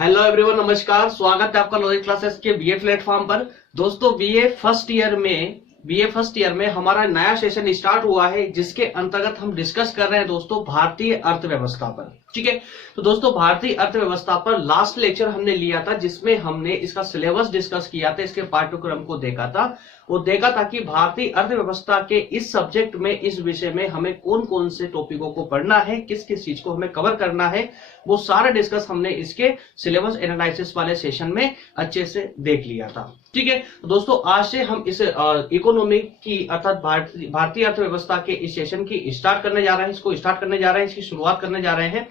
Hello everyone, नमस्कार। स्वागत है आपका लॉजिक क्लासेस के बीए प्लेटफॉर्म पर। दोस्तों, बीए फर्स्ट ईयर में हमारा नया सेशन स्टार्ट हुआ है, जिसके अंतर्गत हम डिस्कस कर रहे हैं दोस्तों भारतीय अर्थव्यवस्था पर। ठीक है, तो दोस्तों भारतीय अर्थव्यवस्था पर लास्ट लेक्चर हमने लिया था, जिसमें हमने इसका सिलेबस डिस्कस किया था, इसके पाठ्यक्रम को देखा था और देखा था कि भारतीय अर्थव्यवस्था के इस सब्जेक्ट में, इस विषय में हमें कौन कौन से टॉपिकों को पढ़ना है, किस किस चीज को हमें कवर करना है, वो सारा डिस्कस हमने इसके सिलेबस एनालिसिस वाले सेशन में अच्छे से देख लिया था। ठीक है, तो दोस्तों आज से हम इस इकोनॉमी की अर्थात भारतीय अर्थव्यवस्था के इस सेशन की स्टार्ट करने जा रहे हैं, इसकी शुरुआत करने जा रहे हैं,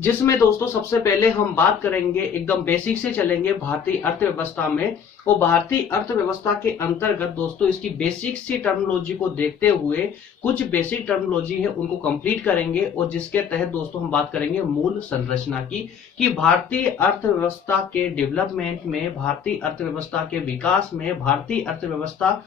जिसमें दोस्तों सबसे पहले हम बात करेंगे, एकदम बेसिक से चलेंगे भारतीय अर्थव्यवस्था में। और भारतीय अर्थव्यवस्था के अंतर्गत दोस्तों इसकी बेसिक सी टर्मिनोलॉजी को देखते हुए कुछ बेसिक टर्मिनोलॉजी है उनको कंप्लीट करेंगे, और जिसके तहत दोस्तों हम बात करेंगे मूल संरचना की, कि भारतीय अर्थव्यवस्था के डेवलपमेंट में, भारतीय अर्थव्यवस्था के विकास में, भारतीय अर्थव्यवस्था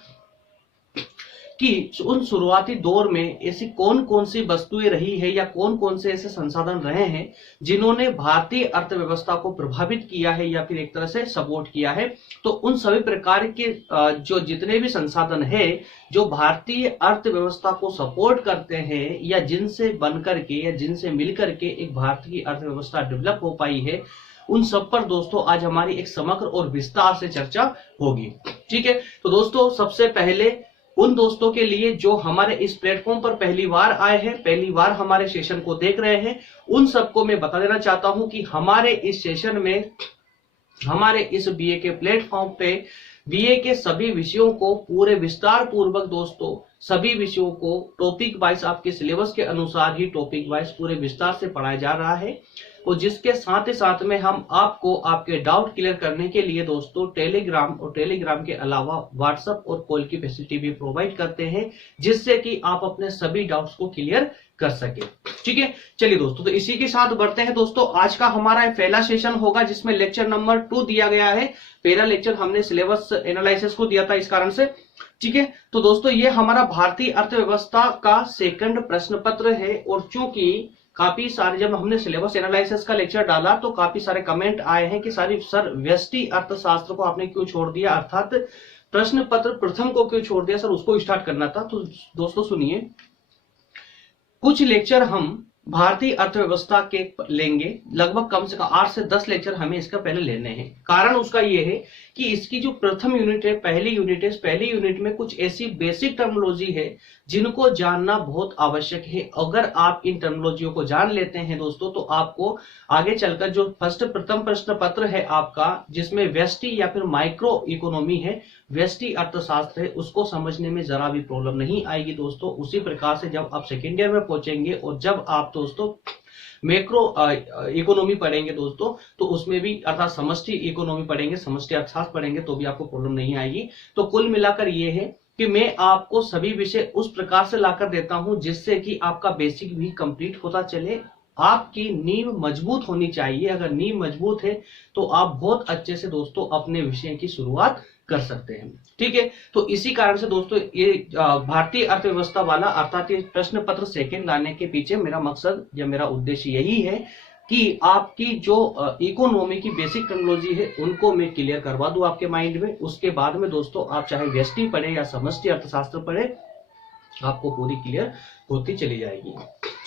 कि उन शुरुआती दौर में ऐसी कौन कौन सी वस्तुएं रही है या कौन कौन से ऐसे संसाधन रहे हैं जिन्होंने भारतीय अर्थव्यवस्था को प्रभावित किया है या फिर एक तरह से सपोर्ट किया है। तो उन सभी प्रकार के जो जितने भी संसाधन है जो भारतीय अर्थव्यवस्था को सपोर्ट करते हैं या जिनसे बनकर के या जिनसे मिलकर के एक भारतीय अर्थव्यवस्था डेवलप हो पाई है, उन सब पर दोस्तों आज हमारी एक समग्र और विस्तार से चर्चा होगी। ठीक है, तो दोस्तों सबसे पहले उन दोस्तों के लिए जो हमारे इस प्लेटफॉर्म पर पहली बार आए हैं, पहली बार हमारे सेशन को देख रहे हैं, उन सबको मैं बता देना चाहता हूं कि हमारे इस सेशन में, हमारे इस बीए के प्लेटफॉर्म पे बीए के सभी विषयों को पूरे विस्तार पूर्वक दोस्तों सभी विषयों को टॉपिक वाइज, आपके सिलेबस के अनुसार ही टॉपिक वाइज पूरे विस्तार से पढ़ाया जा रहा है। और जिसके साथ ही साथ में हम आपको आपके डाउट क्लियर करने के लिए दोस्तों टेलीग्राम और टेलीग्राम के अलावा व्हाट्सएप और कॉल की फैसिलिटी भी प्रोवाइड करते हैं, जिससे कि आप अपने सभी डाउट्स को क्लियर कर सके। ठीक है, चलिए दोस्तों, तो इसी के साथ बढ़ते हैं दोस्तों। आज का हमारा पहला सेशन होगा जिसमें लेक्चर नंबर 2 दिया गया है। पहला लेक्चर हमने सिलेबस एनालिसिस को दिया था इस कारण से। ठीक है, तो दोस्तों ये हमारा भारतीय अर्थव्यवस्था का सेकंड प्रश्न पत्र है, और चूंकि काफी सारे, जब हमने सिलेबस एनालिसिस का लेक्चर डाला तो काफी सारे कमेंट आए हैं कि सर व्यष्टि अर्थशास्त्र को आपने क्यों छोड़ दिया, अर्थात प्रश्न पत्र प्रथम को क्यों छोड़ दिया, सर उसको स्टार्ट करना था। तो दोस्तों सुनिए, कुछ लेक्चर हम भारतीय अर्थव्यवस्था के लेंगे, लगभग कम से कम 8 से 10 लेक्चर हमें इसका पहले लेने हैं। कारण उसका ये है कि इसकी जो प्रथम यूनिट है, पहली यूनिट में कुछ ऐसी बेसिक टर्मिनोलॉजी है जिनको जानना बहुत आवश्यक है। अगर आप इन टर्मिनोलॉजियों को जान लेते हैं दोस्तों, तो आपको आगे चलकर जो प्रथम प्रश्न पत्र है आपका, जिसमें व्यष्टि या फिर माइक्रो इकोनॉमी है, व्यष्टि अर्थशास्त्र है, उसको समझने में जरा भी प्रॉब्लम नहीं आएगी दोस्तों। उसी प्रकार से जब आप सेकेंड ईयर में पहुंचेंगे और जब आप दोस्तों मैक्रो इकोनॉमी पढ़ेंगे दोस्तों, तो उसमें भी अर्थात समष्टि इकोनॉमी पढ़ेंगे, समष्टि अर्थशास्त्र पढ़ेंगे, तो भी आपको प्रॉब्लम नहीं आएगी। तो कुल मिलाकर ये है कि मैं आपको सभी विषय उस प्रकार से लाकर देता हूं जिससे कि आपका बेसिक भी कंप्लीट होता चले। आपकी नींव मजबूत होनी चाहिए। अगर नींव मजबूत है तो आप बहुत अच्छे से दोस्तों अपने विषय की शुरुआत कर सकते हैं। ठीक है, तो इसी कारण से दोस्तों ये भारतीय अर्थव्यवस्था वाला अर्थात ये प्रश्न पत्र सेकंड लाने के पीछे मेरा मकसद या मेरा उद्देश्य यही है कि आपकी जो इकोनॉमी की बेसिक टर्मिनोलॉजी है उनको मैं क्लियर करवा दूं आपके माइंड में। उसके बाद में दोस्तों आप चाहे व्यष्टि पढ़े या समष्टि अर्थशास्त्र पढ़े, आपको पूरी क्लियर होती चली जाएगी।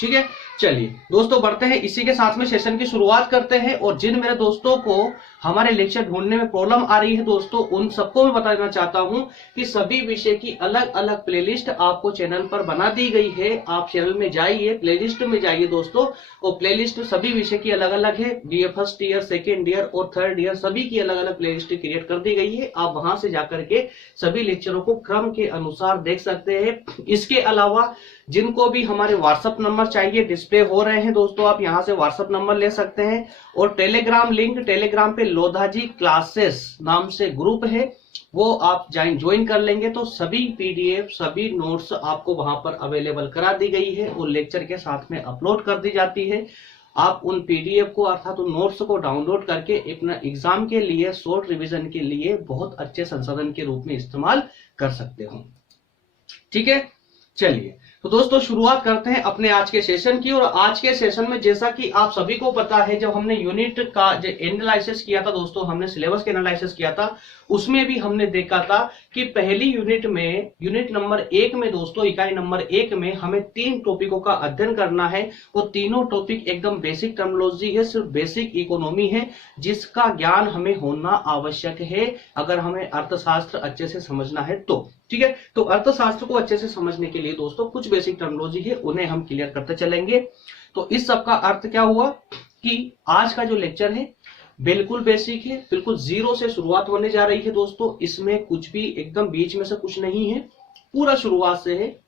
ठीक है, चलिए दोस्तों बढ़ते हैं, इसी के साथ में सेशन की शुरुआत करते हैं। और जिन मेरे दोस्तों को हमारे लेक्चर ढूंढने में प्रॉब्लम आ रही है दोस्तों, उन सबको मैं बता देना चाहता हूं कि सभी विषय की अलग अलग प्लेलिस्ट आपको चैनल पर बना दी गई है। आप चैनल में जाइए, प्लेलिस्ट में जाइए दोस्तों, और प्लेलिस्ट सभी विषय की अलग अलग है। BA first year, second year और थर्ड ईयर सभी की अलग अलग प्लेलिस्ट क्रिएट कर दी गई है। आप वहां से जाकर के सभी लेक्चरों को क्रम के अनुसार देख सकते हैं। इसके अलावा जिनको भी हमारे व्हाट्सएप नंबर चाहिए डिस्प्ले हो रहे हैं दोस्तों, आप यहां से व्हाट्सएप नंबर ले सकते हैं। और टेलीग्राम लिंक, टेलीग्राम पे लोधाजी क्लासेस नाम से ग्रुप है, वो आप ज्वाइन कर लेंगे तो सभी पीडीएफ, सभी नोट्स आपको वहां पर अवेलेबल करा दी गई है और लेक्चर के साथ में अपलोड कर दी जाती है। आप उन पीडीएफ को अर्थात उन नोट्स को डाउनलोड करके अपना एग्जाम के लिए, शॉर्ट रिवीजन के लिए बहुत अच्छे संसाधन के रूप में इस्तेमाल कर सकते हो। ठीक है, चलिए तो दोस्तों शुरुआत करते हैं अपने आज के सेशन की। और आज के सेशन में जैसा कि आप सभी को पता है, जब हमने यूनिट का जो एनालिसिस किया था दोस्तों, हमने सिलेबस के एनालिसिस किया था, उसमें भी हमने देखा था कि पहली यूनिट में, यूनिट नंबर 1 में दोस्तों, इकाई नंबर 1 में हमें 3 टॉपिकों का अध्ययन करना है। वो तीनों टॉपिक एकदम बेसिक टर्मिनोलॉजी है, सिर्फ बेसिक इकोनॉमी है, जिसका ज्ञान हमें होना आवश्यक है अगर हमें अर्थशास्त्र अच्छे से समझना है तो। ठीक है, तो अर्थशास्त्र को अच्छे से समझने के लिए दोस्तों कुछ बेसिक टर्मिनोलॉजी है, उन्हें हम क्लियर करते चलेंगे। तो इस सब का अर्थ क्या हुआ कि आज का जो लेक्चर है बिल्कुल बेसिक है, बिल्कुल जीरो से शुरुआत होने जा रही है दोस्तों। इसमें कुछ भी एकदम बीच में से कुछ नहीं है, पूरा शुरुआत से है।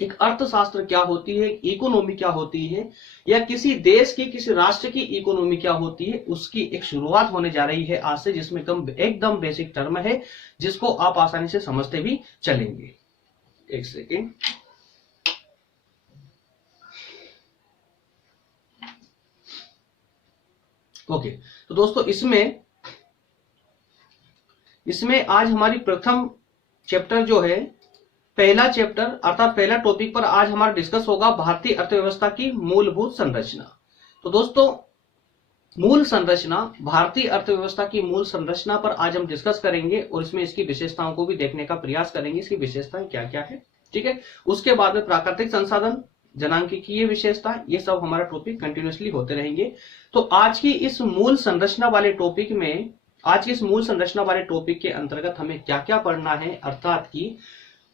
एक अर्थशास्त्र क्या होती है, इकोनॉमी क्या होती है, या किसी देश की, किसी राष्ट्र की इकोनॉमी क्या होती है, उसकी एक शुरुआत होने जा रही है आज से, जिसमें एकदम बेसिक टर्म है, जिसको आप आसानी से समझते भी चलेंगे। एक सेकेंड। ओके, तो दोस्तों इसमें आज हमारी प्रथम चैप्टर जो है, पहला चैप्टर अर्थात पहला टॉपिक पर आज हमारा डिस्कस होगा भारतीय अर्थव्यवस्था की मूलभूत संरचना। तो दोस्तों मूल संरचना, भारतीय अर्थव्यवस्था की मूल संरचना पर आज हम डिस्कस करेंगे और इसमें इसकी विशेषताओं को भी देखने का प्रयास करेंगे, इसकी विशेषताएं क्या क्या है। ठीक है, उसके बाद में प्राकृतिक संसाधन, जनांकीय विशेषता, ये सब हमारा टॉपिक कंटिन्यूअसली होते रहेंगे। तो आज की इस मूल संरचना वाले टॉपिक में, आज की इस मूल संरचना वाले टॉपिक के अंतर्गत हमें क्या क्या पढ़ना है, अर्थात की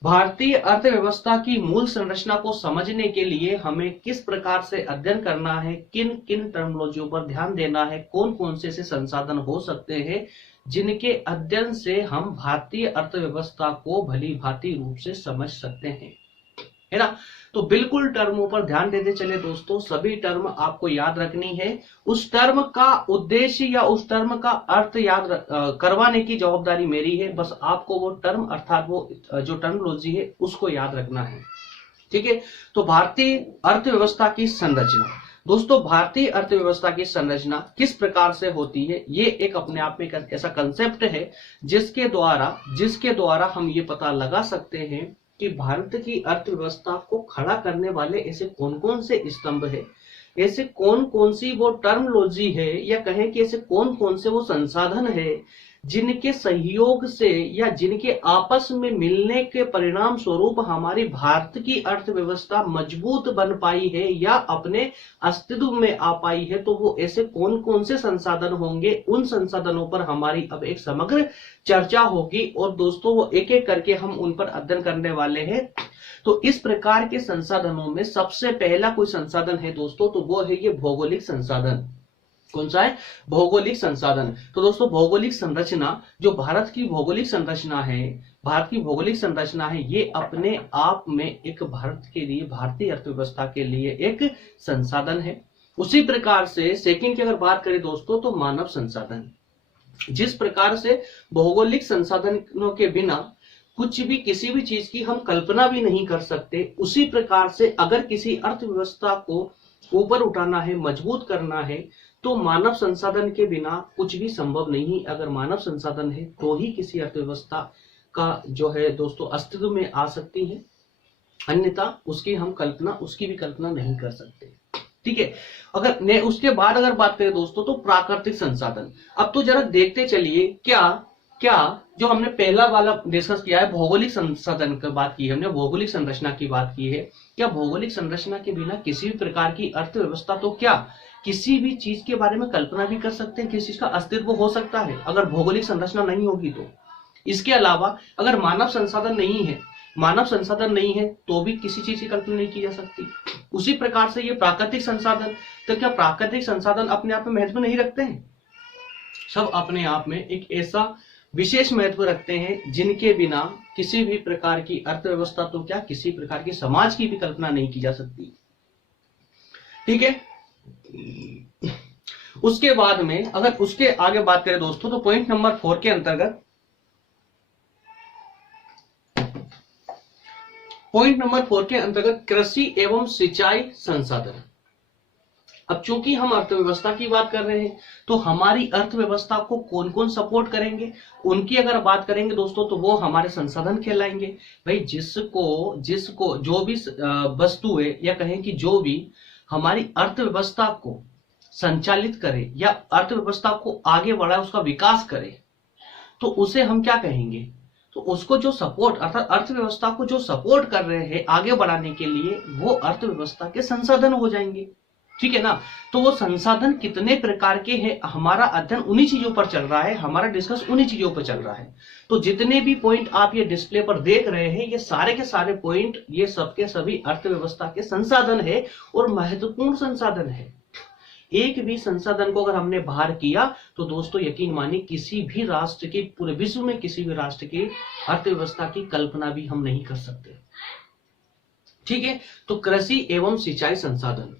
भारतीय अर्थव्यवस्था की मूल संरचना को समझने के लिए हमें किस प्रकार से अध्ययन करना है, किन किन टर्मिनोलॉजियों पर ध्यान देना है, कौन कौन से संसाधन हो सकते हैं जिनके अध्ययन से हम भारतीय अर्थव्यवस्था को भली भांति रूप से समझ सकते हैं, है ना। तो बिल्कुल टर्मों पर ध्यान देते चले दोस्तों, सभी टर्म आपको याद रखनी है। उस टर्म का उद्देश्य या उस टर्म का अर्थ याद करवाने की जवाबदारी मेरी है। बस आपको वो टर्म अर्थात वो जो टर्मिनोलॉजी है उसको याद रखना है। ठीक है, तो भारतीय अर्थव्यवस्था की संरचना दोस्तों, भारतीय अर्थव्यवस्था की संरचना किस प्रकार से होती है, ये एक अपने आप में ऐसा कंसेप्ट है जिसके द्वारा हम ये पता लगा सकते हैं कि भारत की अर्थव्यवस्था को खड़ा करने वाले ऐसे कौन कौन से स्तंभ है, ऐसे कौन कौन सी वो टर्मिनोलॉजी है, या कहें कि ऐसे कौन कौन से वो संसाधन है जिनके सहयोग से या जिनके आपस में मिलने के परिणाम स्वरूप हमारी भारत की अर्थव्यवस्था मजबूत बन पाई है या अपने अस्तित्व में आ पाई है। तो वो ऐसे कौन कौन से संसाधन होंगे, उन संसाधनों पर हमारी अब एक समग्र चर्चा होगी और दोस्तों वो एक एक करके हम उन पर अध्ययन करने वाले हैं। तो इस प्रकार के संसाधनों में सबसे पहला कोई संसाधन है दोस्तों, तो वो है ये भौगोलिक संसाधन। कौन सा है? भौगोलिक संसाधन। तो दोस्तों भौगोलिक संरचना, जो भारत की भौगोलिक संरचना है, ये अपने आप में एक भारत के लिए, भारतीय अर्थव्यवस्था के लिए एक संसाधन है। उसी प्रकार से सेकंड की अगर बात करें दोस्तों, तो मानव संसाधन। जिस प्रकार से भौगोलिक संसाधनों के बिना कुछ भी, किसी भी चीज की हम कल्पना भी नहीं कर सकते, उसी प्रकार से अगर किसी अर्थव्यवस्था को ऊपर उठाना है, मजबूत करना है, तो मानव संसाधन के बिना कुछ भी संभव नहीं। अगर मानव संसाधन है तो ही किसी अर्थव्यवस्था का जो है दोस्तों अस्तित्व में आ सकती है, अन्यथा उसकी भी कल्पना नहीं कर सकते। ठीक है, अगर उसके बाद अगर बात करें दोस्तों, तो प्राकृतिक संसाधन। अब तो जरा देखते चलिए क्या जो हमने पहला वाला डिस्कस किया है, भौगोलिक संसाधन की बात की है हमने, भौगोलिक संरचना की बात की है। क्या भौगोलिक संरचना के बिना किसी भी प्रकार की अर्थव्यवस्था, तो क्या किसी भी चीज के बारे में कल्पना भी कर सकते हैं, किसी चीज का अस्तित्व हो सकता है अगर भौगोलिक संरचना नहीं होगी तो। इसके अलावा अगर मानव संसाधन नहीं है तो भी किसी चीज की कल्पना नहीं की जा सकती। उसी प्रकार से ये प्राकृतिक संसाधन, तो क्या प्राकृतिक संसाधन अपने आप में महत्व नहीं रखते हैं? सब अपने आप में एक ऐसा विशेष महत्व रखते हैं जिनके बिना किसी भी प्रकार की अर्थव्यवस्था, तो क्या किसी प्रकार की समाज की भी कल्पना नहीं की जा सकती। ठीक है, उसके बाद में अगर उसके आगे बात करें दोस्तों, तो पॉइंट नंबर 4 के अंतर्गत, कृषि एवं सिंचाई संसाधन। अब चूंकि हम अर्थव्यवस्था की बात कर रहे हैं, तो हमारी अर्थव्यवस्था को कौन कौन सपोर्ट करेंगे, उनकी अगर बात करेंगे दोस्तों, तो वो हमारे संसाधन कहलाएंगे। भाई जिसको जिसको जो भी वस्तु है, या कहें कि जो भी हमारी अर्थव्यवस्था को संचालित करे या अर्थव्यवस्था को आगे बढ़ाए, उसका विकास करे, तो उसे हम क्या कहेंगे, तो उसको जो सपोर्ट, अर्थात अर्थव्यवस्था को जो सपोर्ट कर रहे हैं आगे बढ़ाने के लिए, वो अर्थव्यवस्था के संसाधन हो जाएंगे। ठीक है ना। तो वो संसाधन कितने प्रकार के हैं, हमारा अध्ययन उन्हीं चीजों पर चल रहा है, हमारा डिस्कस उन्हीं चीजों पर चल रहा है। तो जितने भी पॉइंट आप ये डिस्प्ले पर देख रहे हैं, ये सारे के सारे पॉइंट, ये सबके सभी अर्थव्यवस्था के संसाधन है और महत्वपूर्ण संसाधन है। एक भी संसाधन को अगर हमने बाहर किया, तो दोस्तों यकीन मानिए किसी भी राष्ट्र की, पूरे विश्व में किसी भी राष्ट्र की अर्थव्यवस्था की कल्पना भी हम नहीं कर सकते। ठीक है। तो कृषि एवं सिंचाई संसाधन,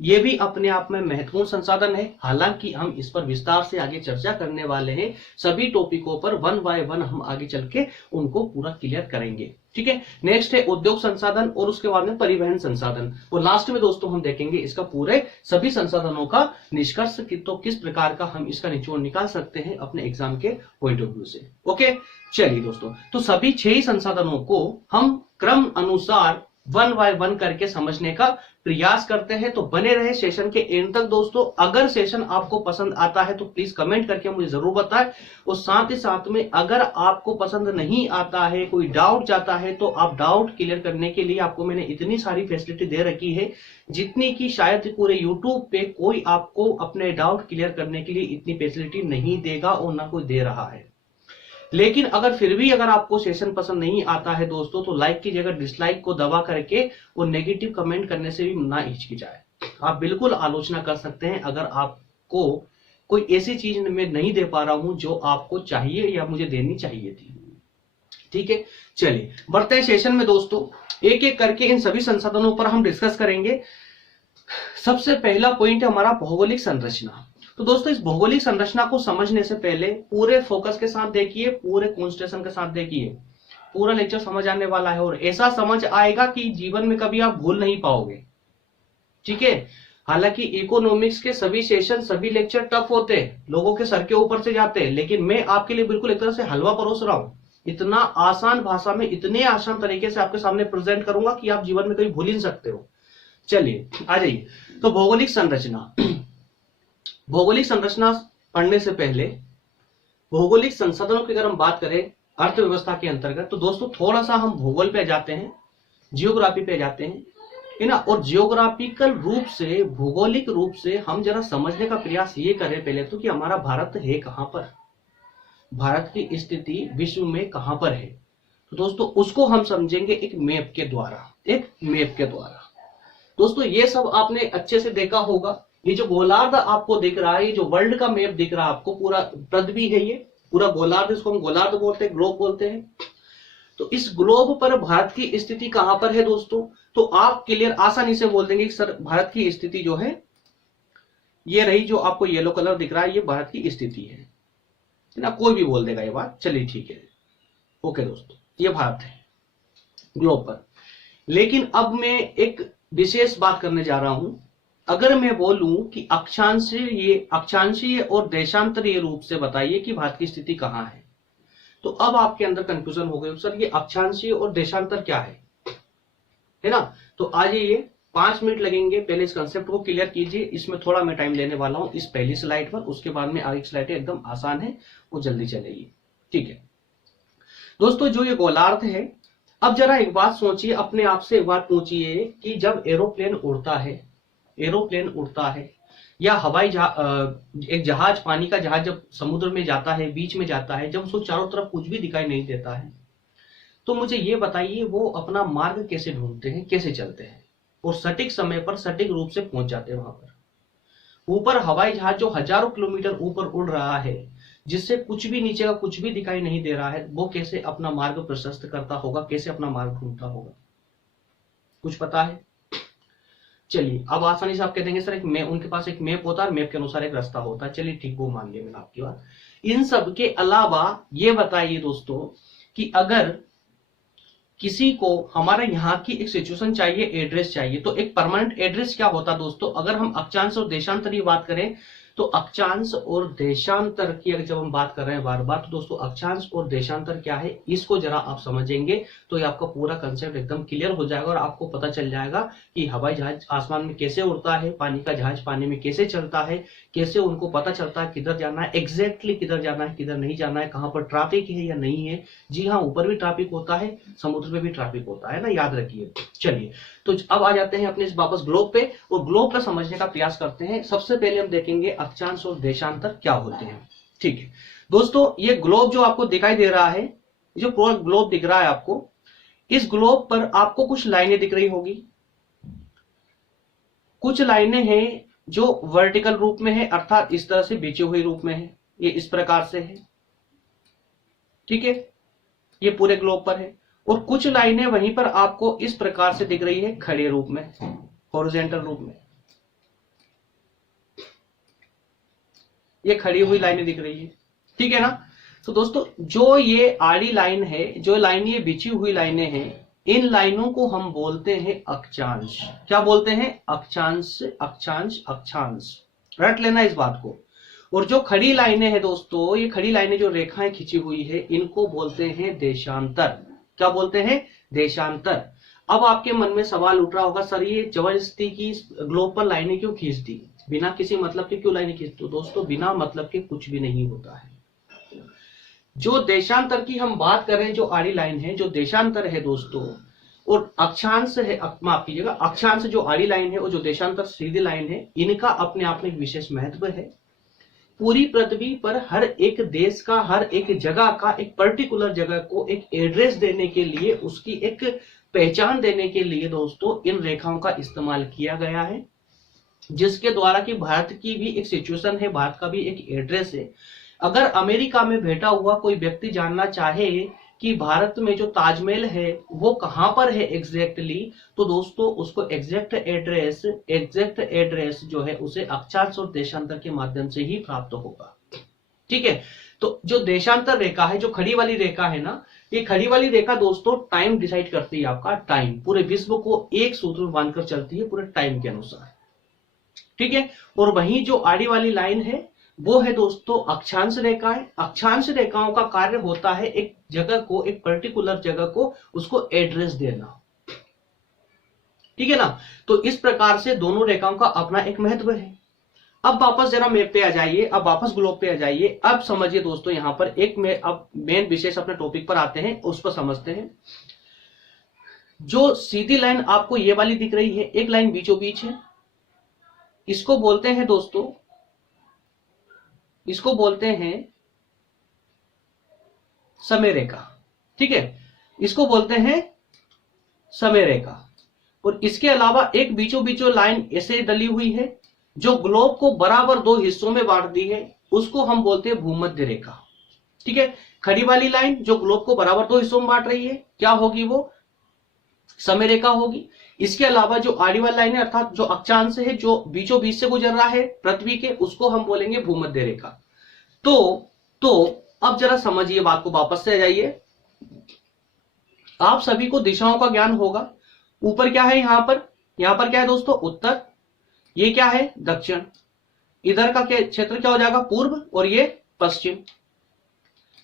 ये भी अपने आप में महत्वपूर्ण संसाधन है। हालांकि हम इस पर विस्तार से आगे चर्चा करने वाले हैं, सभी टॉपिकों पर वन बाय वन हम आगे चल के उनको पूरा क्लियर करेंगे। ठीक है। नेक्स्ट है उद्योग संसाधन, और उसके बाद में परिवहन संसाधन, और लास्ट में दोस्तों हम देखेंगे इसका पूरे सभी संसाधनों का निष्कर्ष, तो किस प्रकार का हम इसका निचोड़ निकाल सकते हैं अपने एग्जाम के पॉइंट ऑफ व्यू से। ओके, चलिए दोस्तों, तो सभी 6 संसाधनों को हम क्रम अनुसार वन बाय वन करके समझने का प्रयास करते हैं। तो बने रहे सेशन के एंड तक दोस्तों। अगर सेशन आपको पसंद आता है तो प्लीज कमेंट करके मुझे जरूर बताएं, और साथ ही साथ में अगर आपको पसंद नहीं आता है, कोई डाउट जाता है, तो आप डाउट क्लियर करने के लिए आपको मैंने इतनी सारी फैसिलिटी दे रखी है, जितनी की शायद पूरे यूट्यूब पे कोई आपको अपने डाउट क्लियर करने के लिए इतनी फैसिलिटी नहीं देगा और ना कोई दे रहा है। लेकिन अगर फिर भी अगर आपको सेशन पसंद नहीं आता है दोस्तों, तो लाइक की जगह डिसलाइक को दबा करके और नेगेटिव कमेंट करने से भी ना हिचकिचाए। आप बिल्कुल आलोचना कर सकते हैं अगर आपको कोई ऐसी चीज मैं नहीं दे पा रहा हूं जो आपको चाहिए या मुझे देनी चाहिए थी। ठीक है, चलिए बढ़ते हैं सेशन में दोस्तों। एक एक करके इन सभी संसाधनों पर हम डिस्कस करेंगे। सबसे पहला पॉइंट है हमारा भौगोलिक संरचना। तो दोस्तों इस भौगोलिक संरचना को समझने से पहले पूरे फोकस के साथ देखिए, पूरे कंसंट्रेशन के साथ देखिए, पूरा लेक्चर समझ आने वाला है और ऐसा समझ आएगा कि जीवन में कभी आप भूल नहीं पाओगे। ठीक है। हालांकि इकोनॉमिक्स के सभी सेशन, सभी लेक्चर टफ होते हैं, लोगों के सर के ऊपर से जाते हैं, लेकिन मैं आपके लिए बिल्कुल एक तरह से हलवा परोस रहा हूं। इतना आसान भाषा में, इतने आसान तरीके से आपके सामने प्रेजेंट करूंगा कि आप जीवन में कभी भूल ही नहीं सकते हो। चलिए आ जाइए। तो भौगोलिक संरचना, भौगोलिक संरचना पढ़ने से पहले भौगोलिक संसाधनों की अगर हम बात करें अर्थव्यवस्था के अंतर्गत, तो दोस्तों थोड़ा सा हम भूगोल पे जाते हैं, जियोग्राफी पे जाते हैं, है ना। और जियोग्राफिकल रूप से, भौगोलिक रूप से हम जरा समझने का प्रयास ये करें पहले तो कि हमारा भारत है कहां पर, भारत की स्थिति विश्व में कहां पर है। तो दोस्तों उसको हम समझेंगे एक मैप के द्वारा, एक मैप के द्वारा। दोस्तों ये सब आपने अच्छे से देखा होगा। ये जो गोलार्ध आपको दिख रहा है, ये जो वर्ल्ड का मैप दिख रहा है आपको, पूरा पृथ्वी है, ये पूरा गोलार्ध, इसको हम गोलार्ध बोलते हैं, ग्लोब बोलते हैं। तो इस ग्लोब पर भारत की स्थिति कहां पर है दोस्तों, तो आप क्लियर आसानी से बोल देंगे कि सर भारत की स्थिति जो है ये रही, जो आपको येलो कलर दिख रहा है ये भारत की स्थिति है ना। कोई भी बोल देगा ये बात, चलिए ठीक है। ओके दोस्तों, ये भारत है ग्लोब पर। लेकिन अब मैं एक विशेष बात करने जा रहा हूं। अगर मैं बोलूं कि अक्षांशीय और देशांतरीय रूप से बताइए कि भारत की स्थिति कहां है, तो अब आपके अंदर कंफ्यूजन हो गई, सर ये अक्षांशीय और देशांतर क्या है ना। तो आज ये 5 मिनट लगेंगे, पहले इस कंसेप्ट को क्लियर कीजिए। इसमें थोड़ा मैं टाइम लेने वाला हूं इस पहली स्लाइड पर, उसके बाद में आगे स्लाइड एकदम आसान है, वो जल्दी चलेगी। ठीक है दोस्तों, जो ये गोलार्ध है, अब जरा एक बात सोचिए, अपने आप से एक बात पूछिए कि जब एरोप्लेन उड़ता है या हवाई एक जहाज, पानी का जहाज जब समुद्र में जाता है, बीच में जाता है, जब उसको चारों तरफ कुछ भी दिखाई नहीं देता है, तो मुझे ये बताइए वो अपना मार्ग कैसे ढूंढते हैं, कैसे चलते हैं और सटीक समय पर सटीक रूप से पहुंच जाते हैं वहां पर। ऊपर हवाई जहाज जो हजारों किलोमीटर ऊपर उड़ रहा है, जिससे कुछ भी नीचे का कुछ भी दिखाई नहीं दे रहा है, वो कैसे अपना मार्ग प्रशस्त करता होगा, कैसे अपना मार्ग ढूंढता होगा, कुछ पता है? चलिए अब आसानी से आप कह देंगे सर एक मैप, उनके पास एक मैप होता है, मैप के अनुसार एक रास्ता होता है। चलिए ठीक, वो मान लिया मैंने आपकी बात। इन सब के अलावा ये बताइए दोस्तों कि अगर किसी को हमारे यहाँ की एक सिचुएशन चाहिए, एड्रेस चाहिए, तो एक परमानेंट एड्रेस क्या होता है दोस्तों, अगर हम अक्षांश और देशांतर की बात करें तो अक्षांश और देशांतर की अगर जब हम बात कर रहे हैं बार बार, तो दोस्तों अक्षांश और देशांतर क्या है, इसको जरा आप समझेंगे तो ये आपका पूरा कंसेप्ट एकदम क्लियर हो जाएगा और आपको पता चल जाएगा कि हवाई जहाज आसमान में कैसे उड़ता है, पानी का जहाज पानी में कैसे चलता है, कैसे उनको पता चलता है किधर जाना है, एग्जैक्टली किधर जाना है, किधर नहीं जाना है, कहाँ पर ट्रैफिक है या नहीं है। जी हाँ, ऊपर भी ट्रैफिक होता है, समुद्र में भी ट्रैफिक होता है ना, याद रखिए। चलिए, तो अब आ जाते हैं अपने इस वापस ग्लोब पे और ग्लोब का समझने का प्रयास करते हैं। सबसे पहले हम देखेंगे अक्षांश और देशांतर क्या होते हैं। ठीक है दोस्तों, ये ग्लोब जो आपको दिखाई दे रहा है, जो पूरा ग्लोब दिख रहा है आपको, इस ग्लोब पर आपको कुछ लाइनें दिख रही होगी। कुछ लाइनें हैं जो वर्टिकल रूप में है, अर्थात इस तरह से बिछे हुए रूप में है, ये इस प्रकार से है। ठीक है, ये पूरे ग्लोब पर है। और कुछ लाइनें वहीं पर आपको इस प्रकार से दिख रही है, खड़े रूप में, हॉरिजॉन्टल रूप में, ये खड़ी हुई लाइनें दिख रही है। ठीक है ना। तो दोस्तों जो ये आड़ी लाइन है, जो लाइन ये बिछी हुई लाइनें हैं, इन लाइनों को हम बोलते हैं अक्षांश। क्या बोलते हैं? अक्षांश, अक्षांश, अक्षांश। रट लेना इस बात को। और जो खड़ी लाइनें हैं दोस्तों, ये खड़ी लाइनें जो रेखाएं खींची हुई है, इनको बोलते हैं देशांतर। क्या बोलते हैं? देशांतर। अब आपके मन में सवाल उठ रहा होगा, सर ये जबरदस्ती की ग्लोब पर लाइनें क्यों खींच दी, बिना किसी मतलब के क्यों लाइनें खींचते हो? दोस्तों बिना मतलब के कुछ भी नहीं होता है। जो देशांतर की हम बात कर रहे हैं, जो आड़ी लाइन है, जो देशांतर है दोस्तों, और अक्षांश है, माफ कीजिएगा, अक्षांश जो आड़ी लाइन है और जो देशांतर सीधी लाइन है, इनका अपने आप में एक विशेष महत्व है। पूरी पृथ्वी पर हर एक देश का, हर एक जगह का, एक पर्टिकुलर जगह को एक एड्रेस देने के लिए, उसकी एक पहचान देने के लिए दोस्तों इन रेखाओं का इस्तेमाल किया गया है, जिसके द्वारा कि भारत की भी एक सिचुएशन है, भारत का भी एक एड्रेस है। अगर अमेरिका में बैठा हुआ कोई व्यक्ति जानना चाहे कि भारत में जो ताजमहल है वो कहां पर है एग्जैक्टली, तो दोस्तों उसको एग्जैक्ट एड्रेस जो है उसे अक्षांश और देशांतर के माध्यम से ही प्राप्त होगा। ठीक है। तो जो देशांतर रेखा है, जो खड़ी वाली रेखा है ना, ये खड़ी वाली रेखा दोस्तों टाइम डिसाइड करती है, आपका टाइम। पूरे विश्व को एक सूत्र में बांधकर चलती है पूरे टाइम के अनुसार। ठीक है। और वहीं जो आड़ी वाली लाइन है वो है दोस्तों अक्षांश रेखाएं। अक्षांश रेखाओं का कार्य होता है एक जगह को, एक पर्टिकुलर जगह को, उसको एड्रेस देना। ठीक है ना। तो इस प्रकार से दोनों रेखाओं का अपना एक महत्व है। अब वापस जरा मैप पे आ जाइए, अब वापस ग्लोब पे आ जाइए। अब समझिए दोस्तों, यहां पर एक में अब मेन विशेष अपने टॉपिक पर आते हैं, उस पर समझते हैं। जो सीधी लाइन आपको ये वाली दिख रही है, एक लाइन बीचों बीच है, इसको बोलते हैं दोस्तों, इसको बोलते हैं समय रेखा। ठीक है, इसको बोलते हैं समय रेखा। और इसके अलावा एक बीचों बीचों लाइन ऐसे डली हुई है जो ग्लोब को बराबर दो हिस्सों में बांट दी है, उसको हम बोलते हैं भूमध्य रेखा। ठीक है। खड़ी वाली लाइन जो ग्लोब को बराबर दो हिस्सों में बांट रही है, क्या होगी? वो समय रेखा होगी। इसके अलावा जो आड़ी वाली लाइन है, अर्थात जो अक्षांश है, जो बीचों बीच से गुजर रहा है पृथ्वी के, उसको हम बोलेंगे भूमध्य रेखा। तो अब जरा समझिए बात को, वापस से आ जाइए। आप सभी को दिशाओं का ज्ञान होगा। ऊपर क्या है? यहां पर क्या है दोस्तों? उत्तर। ये क्या है? दक्षिण। इधर का क्या क्षेत्र क्या हो जाएगा? पूर्व। और ये पश्चिम।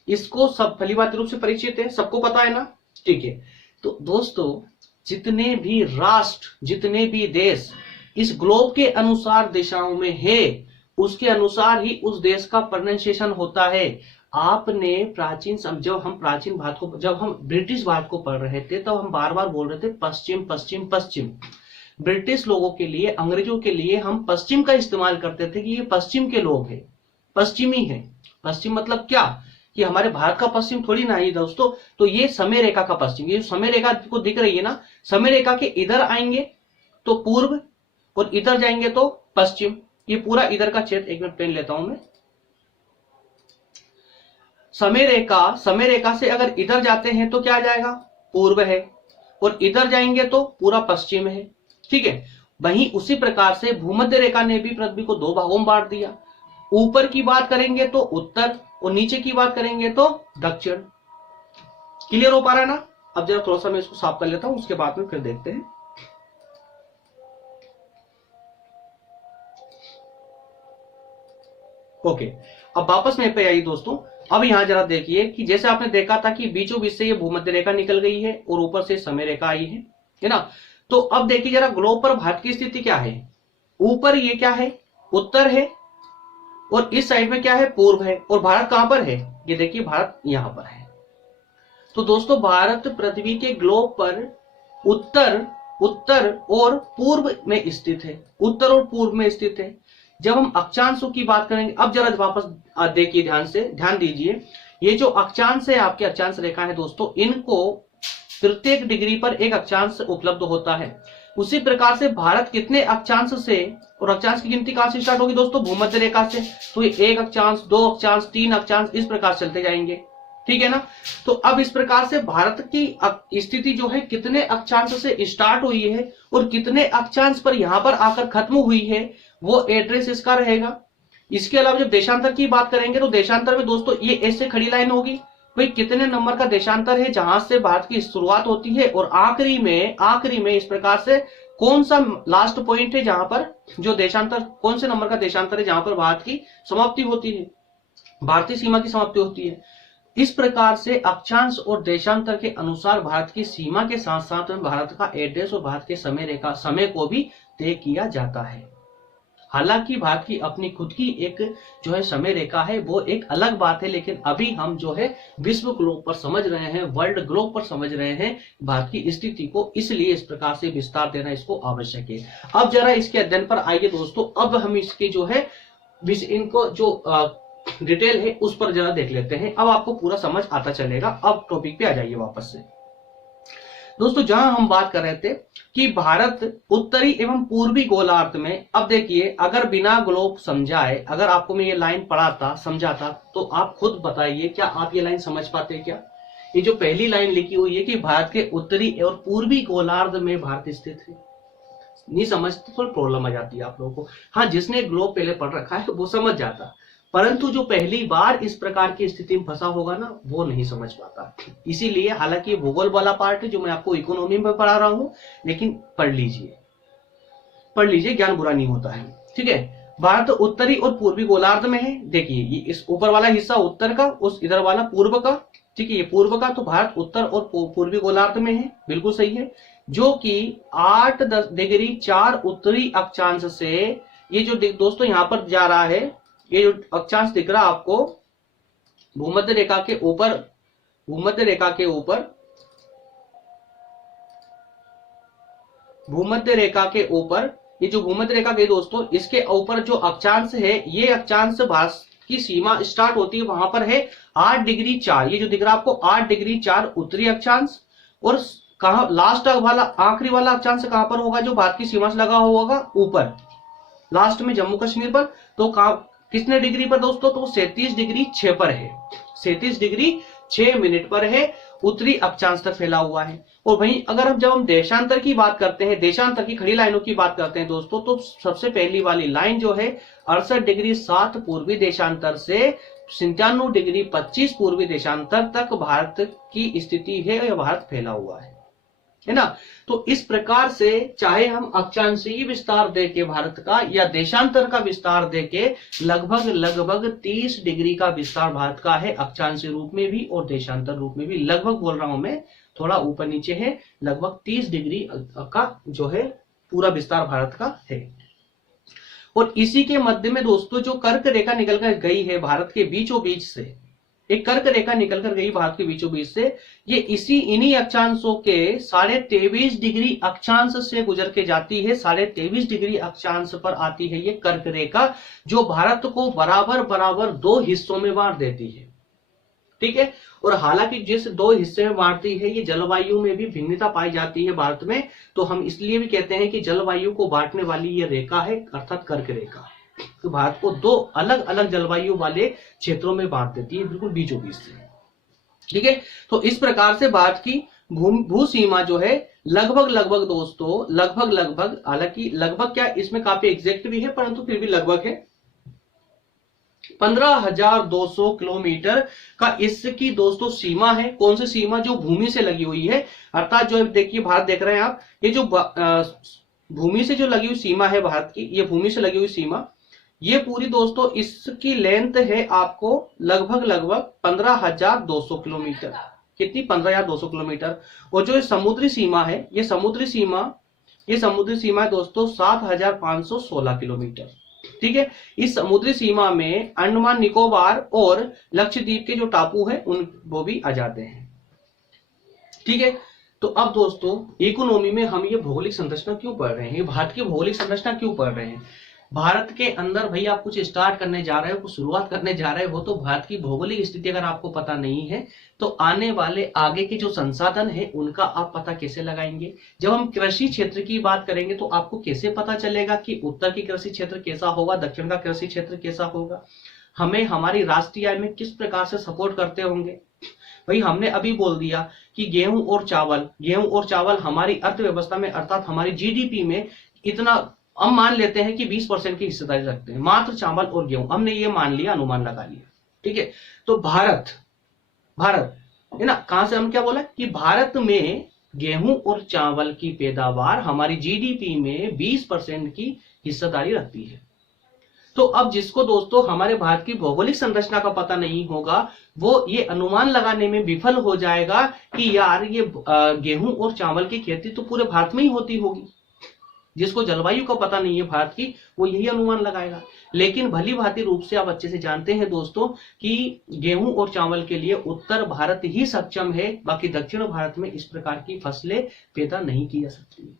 इसको सब भलीभांति रूप से परिचित है, सबको पता है ना? ठीक है। तो दोस्तों जितने भी राष्ट्र, जितने भी देश इस ग्लोब के अनुसार दिशाओं में है, उसके अनुसार ही उस देश का प्रोनाउंसिएशन होता है। आपने प्राचीन, जब हम प्राचीन भारत को, जब हम ब्रिटिश भारत को पढ़ रहे थे, तब हम बार बार बोल रहे थे पश्चिम पश्चिम पश्चिम। ब्रिटिश लोगों के लिए, अंग्रेजों के लिए हम पश्चिम का इस्तेमाल करते थे कि ये पश्चिम के लोग हैं, पश्चिमी है। पश्चिम मतलब क्या? कि हमारे भारत का पश्चिम थोड़ी ना है दोस्तों। तो ये समय रेखा का पश्चिम, ये समय रेखा को दिख रही है ना, समय रेखा के इधर आएंगे तो पूर्व और इधर जाएंगे तो पश्चिम। ये पूरा इधर का क्षेत्र, एक मिनट पेन लेता हूं मैं। समय रेखा से अगर इधर जाते हैं तो क्या आ जाएगा? पूर्व है। और इधर जाएंगे तो पूरा पश्चिम है। ठीक है। वहीं उसी प्रकार से भूमध्य रेखा ने भी पृथ्वी को दो भागों में बांट दिया। ऊपर की बात करेंगे तो उत्तर, और नीचे की बात करेंगे तो दक्षिण। क्लियर हो पा रहा है ना? अब जरा थोड़ा सा मैं इसको साफ कर लेता हूं, उसके बाद में फिर देखते हैं। ओके, अब वापस में पे आइए दोस्तों। अब यहां जरा देखिए कि जैसे आपने देखा था कि बीचों बीच से ये भूमध्य रेखा निकल गई है और ऊपर से समय रेखा आई है ना। तो अब देखिए जरा ग्लोब पर भारत की स्थिति क्या है। ऊपर ये क्या है, उत्तर है, और इस साइड में क्या है, पूर्व है। और भारत कहां पर है, ये देखिए भारत यहां पर है। तो दोस्तों भारत पृथ्वी के ग्लोब पर उत्तर और पूर्व में स्थित है, उत्तर और पूर्व में स्थित है। जब हम अक्षांशों की बात करेंगे, अब जरा वापस देखिए, ध्यान दीजिए। ये जो अक्षांश है, आपके अक्षांश रेखा है दोस्तों, इनको प्रत्येक डिग्री पर एक अक्षांश उपलब्ध होता है। उसी प्रकार से भारत कितने अक्षांश से, और अक्षांश की गिनती कहां से स्टार्ट होगी दोस्तों, भूमध्य रेखा से। तो ये 1 अक्षांश, 2 अक्षांश, 3 अक्षांश, इस प्रकार चलते जाएंगे, ठीक है ना। तो अब इस प्रकार से भारत की स्थिति जो है कितने अक्षांश से स्टार्ट हुई है और कितने अक्षांश पर यहां पर आकर खत्म हुई है, वो एड्रेस इसका रहेगा। इसके अलावा जब देशांतर की बात करेंगे तो देशांतर में दोस्तों ये ऐसे खड़ी लाइन होगी, भाई कितने नंबर का देशांतर है जहां से भारत की शुरुआत होती है, और आखिरी में इस प्रकार से कौन सा लास्ट पॉइंट है जहां पर जो देशांतर, कौन से नंबर का देशांतर है जहां पर भारत की समाप्ति होती है, भारतीय सीमा की समाप्ति होती है। इस प्रकार से अक्षांश और देशांतर के अनुसार भारत की सीमा के साथ साथ में भारत का एड्रेस और भारत के समय को भी तय किया जाता है। हालांकि भारत की अपनी खुद की एक जो है समय रेखा है, वो एक अलग बात है, लेकिन अभी हम जो है विश्व ग्लोब पर समझ रहे हैं, वर्ल्ड ग्लोब पर समझ रहे हैं भारत की स्थिति को, इसलिए इस प्रकार से विस्तार देना इसको आवश्यक है। अब जरा इसके अध्ययन पर आइए दोस्तों। अब हम इसके जो है इनको जो डिटेल है उस पर जरा देख लेते हैं। अब आपको पूरा समझ आता चलेगा। अब टॉपिक पे आ जाइए वापस से दोस्तों, जहां हम बात कर रहे थे कि भारत उत्तरी एवं पूर्वी गोलार्ध में। अब देखिए, अगर बिना ग्लोब समझाए, अगर आपको मैं ये लाइन पढ़ाता, समझाता, तो आप खुद बताइए क्या आप ये लाइन समझ पाते क्या। ये जो पहली लाइन लिखी हुई है कि भारत के उत्तरी और पूर्वी गोलार्ध में भारत स्थित है, नहीं समझते तो प्रॉब्लम आ जाती है आप लोगों को। हाँ, जिसने ग्लोब पहले पढ़ रखा है वो समझ जाता, परंतु जो पहली बार इस प्रकार की स्थिति में फंसा होगा ना, वो नहीं समझ पाता। इसीलिए हालांकि ये भूगोल वाला पार्ट है जो मैं आपको इकोनॉमी में पढ़ा रहा हूं, लेकिन पढ़ लीजिए, ज्ञान बुरा नहीं होता है, ठीक है। भारत उत्तरी और पूर्वी गोलार्ध में है। देखिए, ये इस ऊपर वाला हिस्सा उत्तर का, उस इधर वाला पूर्व का, ठीक है, ये पूर्व का। तो भारत उत्तर और पूर्वी गोलार्ध में है, बिल्कुल सही है। जो कि 8 डिग्री 4 उत्तरी अक्षांश से, ये जो दोस्तों यहाँ पर जा रहा है, ये जो अक्षांश दिख रहा है आपको भूमध्य रेखा के ऊपर, भूमध्य रेखा के ऊपर ये जो भूमध्य रेखा के दोस्तों, इसके ऊपर जो अक्षांश है, ये अक्षांश भारत की सीमा स्टार्ट होती है, वहां पर है 8 डिग्री 4। ये जो दिख रहा है आपको 8 डिग्री 4 उत्तरी अक्षांश। और कहा लास्ट वाला, आखिरी वाला अक्षांश कहां पर होगा, जो भारत की सीमा से लगा होगा ऊपर लास्ट में जम्मू कश्मीर पर। तो कितने डिग्री पर दोस्तों, तो 37 डिग्री 6 पर है, 37 डिग्री 6 मिनट पर है, उत्तरी अक्षांश तक फैला हुआ है। और वहीं अगर जब हम देशांतर की बात करते हैं, देशांतर की खड़ी लाइनों की बात करते हैं दोस्तों, तो सबसे पहली वाली लाइन जो है 68 डिग्री 7 पूर्वी देशांतर से 97 डिग्री 25 पूर्वी देशांतर तक भारत की स्थिति है, या भारत फैला हुआ है ना। तो इस प्रकार से चाहे हम अक्षांशीय विस्तार देके भारत का या देशांतर का विस्तार देके, लगभग 30 डिग्री का विस्तार भारत का है, अक्षांशीय रूप में भी और देशांतर रूप में भी। लगभग बोल रहा हूं मैं, थोड़ा ऊपर नीचे है, लगभग 30 डिग्री का जो है पूरा विस्तार भारत का है। और इसी के मध्य में दोस्तों जो कर्क रेखा निकल कर गई है भारत के बीचों बीच से, एक कर्क रेखा निकल कर गई भारत के बीचों बीच से, ये इन्हीं अक्षांशों के 23.5 डिग्री अक्षांश से गुजर के जाती है। 23.5 डिग्री अक्षांश पर आती है ये कर्क रेखा, जो भारत को बराबर 2 हिस्सों में बांट देती है, ठीक है। और हालांकि जिस 2 हिस्से में बांटती है, ये जलवायु में भी भिन्नता पाई जाती है भारत में, तो हम इसलिए भी कहते हैं कि जलवायु को बांटने वाली ये रेखा है, अर्थात कर्क रेखा। तो भारत को 2 अलग अलग जलवायु वाले क्षेत्रों में बांट देती है, बिल्कुल बीचों बीच से, ठीक है। तो इस प्रकार से भारत की भू सीमा जो है लगभग दोस्तों, लगभग, हालांकि लगभग क्या, इसमें काफी एग्जैक्ट भी है, परंतु फिर भी लगभग है 15,200 किलोमीटर का इसकी दोस्तों सीमा है। कौन सी सीमा? जो भूमि से लगी हुई है, अर्थात जो देखिए भारत देख रहे हैं आप, ये जो भूमि से जो लगी हुई सीमा है भारत की, ये भूमि से लगी हुई सीमा, ये पूरी दोस्तों इसकी लेंथ है आपको लगभग 15,200 किलोमीटर। कितनी? 15,200 किलोमीटर। और जो समुद्री सीमा है, ये समुद्री सीमा है दोस्तों 7,516 किलोमीटर। ठीक है। इस समुद्री सीमा में अंडमान निकोबार और लक्षद्वीप के जो टापू है उन वो भी आ जाते हैं। ठीक है। तो अब दोस्तों इकोनॉमी में हम ये भौगोलिक संरचना क्यों पढ़ रहे हैं, भारत की भौगोलिक संरचना क्यों पढ़ रहे हैं? भारत के अंदर भैया आप कुछ स्टार्ट करने जा रहे हो, कुछ शुरुआत करने जा रहे हो, तो भारत की भौगोलिक स्थिति अगर आपको पता नहीं है तो आने वाले आगे के जो संसाधन है उनका आप पता कैसे लगाएंगे? जब हम कृषि क्षेत्र की बात करेंगे तो आपको कैसे पता चलेगा कि उत्तर की कृषि क्षेत्र कैसा होगा, दक्षिण का कृषि क्षेत्र कैसा होगा, हमें हमारी राष्ट्रीय आय में किस प्रकार से सपोर्ट करते होंगे? भाई हमने अभी बोल दिया कि गेहूं और चावल हमारी अर्थव्यवस्था में अर्थात हमारी जीडीपी में इतना, हम मान लेते हैं कि 20% की हिस्सेदारी रखते हैं, मात्र चावल और गेहूं, हमने ये मान लिया, अनुमान लगा लिया। ठीक है। तो भारत है ना, कहां से हम क्या बोला कि भारत में गेहूं और चावल की पैदावार हमारी जीडीपी में 20% की हिस्सेदारी रखती है। तो अब जिसको दोस्तों हमारे भारत की भौगोलिक संरचना का पता नहीं होगा, वो ये अनुमान लगाने में विफल हो जाएगा कि यार ये गेहूं और चावल की खेती तो पूरे भारत में ही होती होगी। जिसको जलवायु का पता नहीं है भारत की, वो यही अनुमान लगाएगा। लेकिन भली भांति रूप से आप अच्छे से जानते हैं दोस्तों कि गेहूं और चावल के लिए उत्तर भारत ही सक्षम है, बाकी दक्षिण भारत में इस प्रकार की फसलें पैदा नहीं की जा सकती।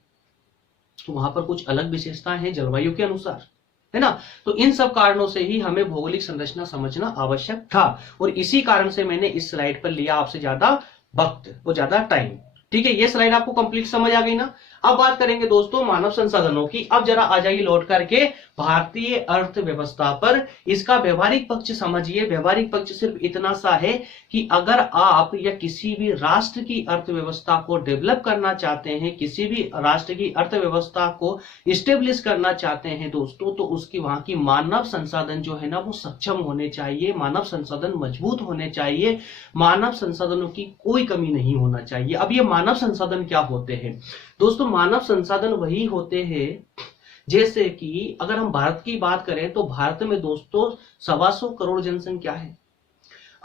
तो वहां पर कुछ अलग विशेषताएं हैं जलवायु के अनुसार, है ना। तो इन सब कारणों से ही हमें भौगोलिक संरचना समझना आवश्यक था, और इसी कारण से मैंने इस स्लाइड पर लिया आपसे ज्यादा वक्त और ज्यादा टाइम। ठीक है। ये स्लाइड आपको कंप्लीट समझ आ गई ना। अब बात करेंगे दोस्तों मानव संसाधनों की। अब जरा आ जाइए लौट करके भारतीय अर्थव्यवस्था पर। इसका व्यवहारिक पक्ष समझिए। व्यवहारिक पक्ष सिर्फ इतना सा है कि अगर आप या किसी भी राष्ट्र की अर्थव्यवस्था को डेवलप करना चाहते हैं, किसी भी राष्ट्र की अर्थव्यवस्था को स्टेब्लिश करना चाहते हैं दोस्तों, तो उसकी वहां की मानव संसाधन जो है ना वो सक्षम होने चाहिए, मानव संसाधन मजबूत होने चाहिए, मानव संसाधनों की कोई कमी नहीं होना चाहिए। अब ये मानव संसाधन क्या होते हैं दोस्तों? मानव संसाधन वही होते हैं, जैसे कि अगर हम भारत की बात करें तो भारत में दोस्तों 125 करोड़ जनसंख्या है।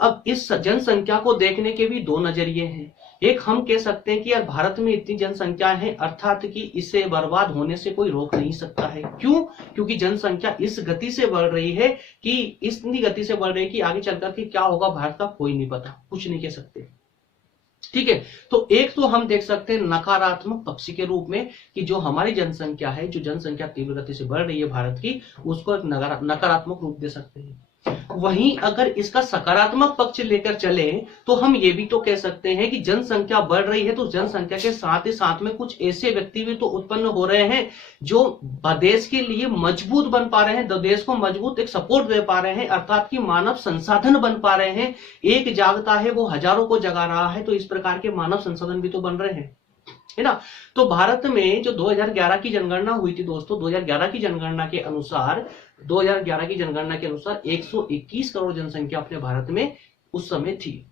अब इस जनसंख्या को देखने के भी दो नजरिए हैं। एक हम कह सकते हैं कि यार भारत में इतनी जनसंख्या है, अर्थात कि इसे बर्बाद होने से कोई रोक नहीं सकता है। क्यों? क्योंकि जनसंख्या इस गति से बढ़ रही है कि इतनी गति से बढ़ रही है कि आगे चलकर के क्या होगा भारत का कोई नहीं पता, कुछ नहीं कह सकते। ठीक है। तो एक तो हम देख सकते हैं नकारात्मक पक्ष के रूप में कि जो हमारी जनसंख्या है, जो जनसंख्या तीव्र गति से बढ़ रही है भारत की, उसको एक नकारात्मक रूप दे सकते हैं। वहीं अगर इसका सकारात्मक पक्ष लेकर चले तो हम ये भी तो कह सकते हैं कि जनसंख्या बढ़ रही है तो जनसंख्या के साथ ही साथ में कुछ ऐसे व्यक्ति भी तो उत्पन्न हो रहे हैं जो देश के लिए मजबूत बन पा रहे हैं, देश को मजबूत एक सपोर्ट दे पा रहे हैं, अर्थात कि मानव संसाधन बन पा रहे हैं। एक जागता है वो हजारों को जगा रहा है, तो इस प्रकार के मानव संसाधन भी तो बन रहे हैं, है ना। तो भारत में जो 2011 की जनगणना हुई थी दोस्तों, 2011 की जनगणना के अनुसार 121 करोड़ जनसंख्या अपने भारत में उस समय थी,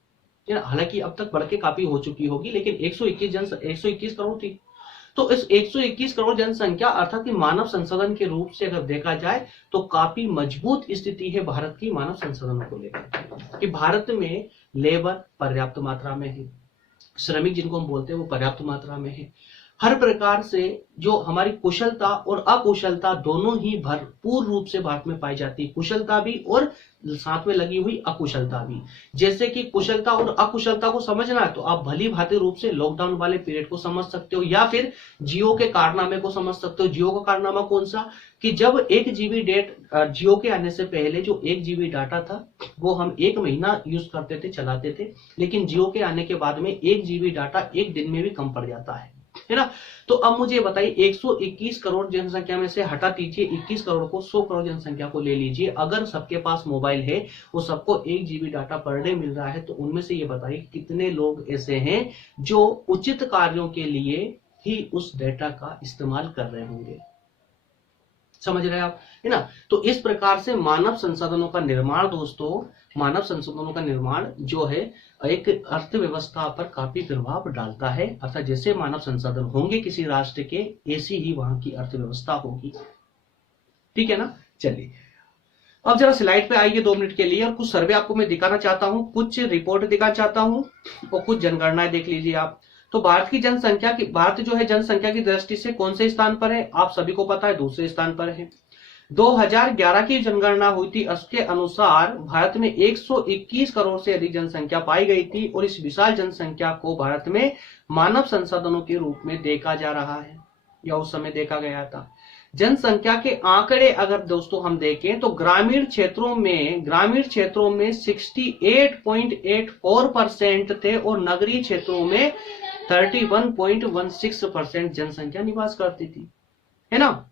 हालांकि अब तक बढ़ के काफी हो चुकी होगी, लेकिन 121 करोड़ थी। तो इस 121 करोड़ जनसंख्या अर्थात कि मानव संसाधन के रूप से अगर देखा जाए तो काफी मजबूत स्थिति है भारत की मानव संसाधनों को लेकर कि भारत में लेबर पर्याप्त मात्रा में है, श्रमिक जिनको हम बोलते हैं वो पर्याप्त मात्रा में है। हर प्रकार से जो हमारी कुशलता और अकुशलता दोनों ही भरपूर रूप से भारत में पाई जाती है, कुशलता भी और साथ में लगी हुई अकुशलता भी। जैसे कि कुशलता और अकुशलता को समझना है तो आप भली भांति रूप से लॉकडाउन वाले पीरियड को समझ सकते हो, या फिर जियो के कारनामे को समझ सकते हो। जियो का कारनामा कौन सा कि जब 1 GB जियो के आने से पहले जो 1 GB डाटा था वो हम 1 महीना यूज करते थे, चलाते थे, लेकिन जियो के आने के बाद में 1 GB डाटा एक दिन में भी कम पड़ जाता है ना। तो अब मुझे बताइए 121 करोड़ जनसंख्या में से हटा दीजिए 21 करोड़ को, 100 करोड़ जनसंख्या को ले लीजिए। अगर सबके पास मोबाइल है, वो सबको 1 GB data per day meal रहा है, तो उनमें से ये बताइए कितने लोग ऐसे हैं जो उचित कार्यों के लिए ही उस डेटा का इस्तेमाल कर रहे होंगे। समझ रहे हैं आप, है ना। तो इस प्रकार से मानव संसाधनों का निर्माण दोस्तों, मानव संसाधनों का निर्माण जो है एक अर्थव्यवस्था पर काफी प्रभाव डालता है। अर्थात जैसे मानव संसाधन होंगे किसी राष्ट्र के, ऐसी ही वहां की अर्थव्यवस्था होगी। ठीक है ना। चलिए अब जरा स्लाइड पे आइए 2 मिनट के लिए, और कुछ सर्वे आपको मैं दिखाना चाहता हूँ, कुछ रिपोर्ट दिखाना चाहता हूँ और कुछ जनगणनाएं देख लीजिए आप। तो भारत की जनसंख्या की, भारत जो है जनसंख्या की दृष्टि से कौन से स्थान पर है, आप सभी को पता है, दूसरे स्थान पर है। 2011 की जनगणना हुई थी, उसके अनुसार भारत में 121 करोड़ से अधिक जनसंख्या पाई गई थी, और इस विशाल जनसंख्या को भारत में मानव संसाधनों के रूप में देखा जा रहा है, या उस समय देखा गया था। जनसंख्या के आंकड़े अगर दोस्तों हम देखें तो ग्रामीण क्षेत्रों में 68.84% थे, और नगरीय क्षेत्रों में 31.16% जनसंख्या निवास करती थी, है ना।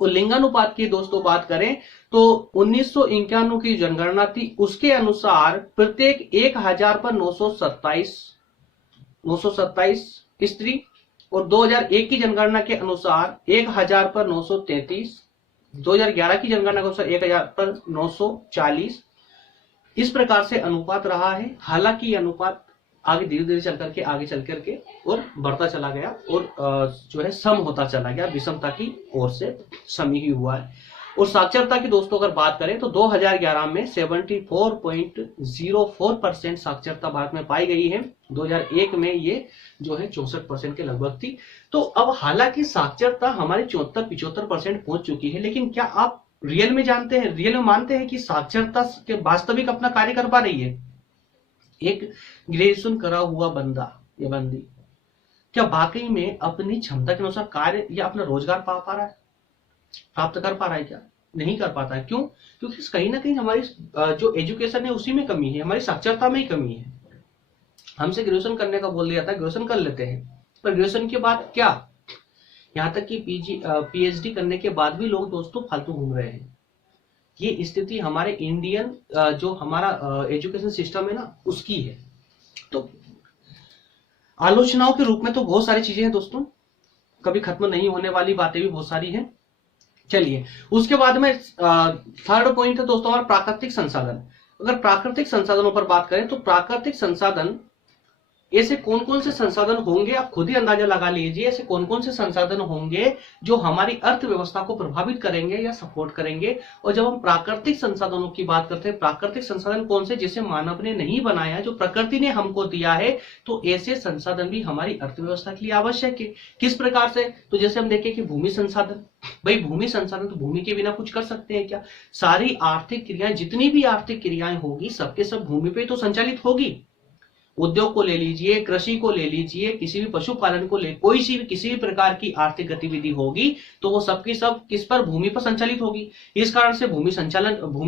और लिंगानुपात की दोस्तों बात करें तो 1991 की जनगणना थी, उसके अनुसार प्रत्येक 1000 पर 927 स्त्री, और 2001 की जनगणना के अनुसार 1000 पर 933, 2011 की जनगणना के अनुसार 1000 पर 940। इस प्रकार से अनुपात रहा है। हालांकि अनुपात आगे धीरे धीरे चल करके और बढ़ता चला गया, और जो है सम होता चला गया, विषमता की ओर से सम ही हुआ है। और साक्षरता की दोस्तों अगर बात करें तो 2011 में 74.04% साक्षरता भारत में पाई गई है। 2001 में ये जो है 64% के लगभग थी। तो अब हालांकि साक्षरता हमारी 74-75% पहुंच चुकी है, लेकिन क्या आप रियल में जानते हैं, रियल में मानते हैं कि साक्षरता के वास्तविक अपना कार्य कर पा रही है? एक ग्रेजुएशन करा हुआ बंदा या बंदी क्या वाकई में अपनी क्षमता के अनुसार कार्य या अपना रोजगार प्राप्त कर पा रहा है? क्या नहीं कर पाता है। क्यों? क्योंकि कहीं ना कहीं हमारी जो एजुकेशन है उसी में कमी है, हमारी साक्षरता में ही कमी है। हमसे ग्रेजुएशन करने का बोल दिया था, ग्रेजुएशन कर लेते हैं, पर ग्रेजुएशन के बाद क्या, यहाँ तक कि पीएचडी करने के बाद भी लोग दोस्तों फालतू घूम रहे हैं। ये स्थिति हमारे इंडियन जो हमारा एजुकेशन सिस्टम है ना, उसकी है। तो आलोचनाओं के रूप में तो बहुत सारी चीजें हैं दोस्तों, कभी खत्म नहीं होने वाली बातें भी बहुत सारी हैं। चलिए उसके बाद में थर्ड पॉइंट है दोस्तों हमारा प्राकृतिक संसाधन। अगर प्राकृतिक संसाधनों पर बात करें तो प्राकृतिक संसाधन ऐसे कौन कौन से संसाधन होंगे, आप खुद ही अंदाजा लगा लीजिए। ऐसे कौन कौन से संसाधन होंगे जो हमारी अर्थव्यवस्था को प्रभावित करेंगे या सपोर्ट करेंगे। और जब हम प्राकृतिक संसाधनों की बात करते हैं, प्राकृतिक संसाधन कौन से जिसे मानव ने नहीं बनाया, जो प्रकृति ने हमको दिया है, तो ऐसे संसाधन भी हमारी अर्थव्यवस्था के लिए आवश्यक है। किस प्रकार से? तो जैसे हम देखें कि भूमि संसाधन, भाई भूमि संसाधन तो भूमि के बिना कुछ कर सकते हैं क्या? सारी आर्थिक क्रियाएं, जितनी भी आर्थिक क्रियाएं होगी सबके सब भूमि पे तो संचालित होगी। उद्योग को ले लीजिए, कृषि को ले लीजिए, किसी भी पशुपालन को ले, कोई सी भी किसी भी प्रकार की आर्थिक गतिविधि होगी तो वो सबकी सब किस पर? भूमि पर संचालित होगी। इस कारण से भूमि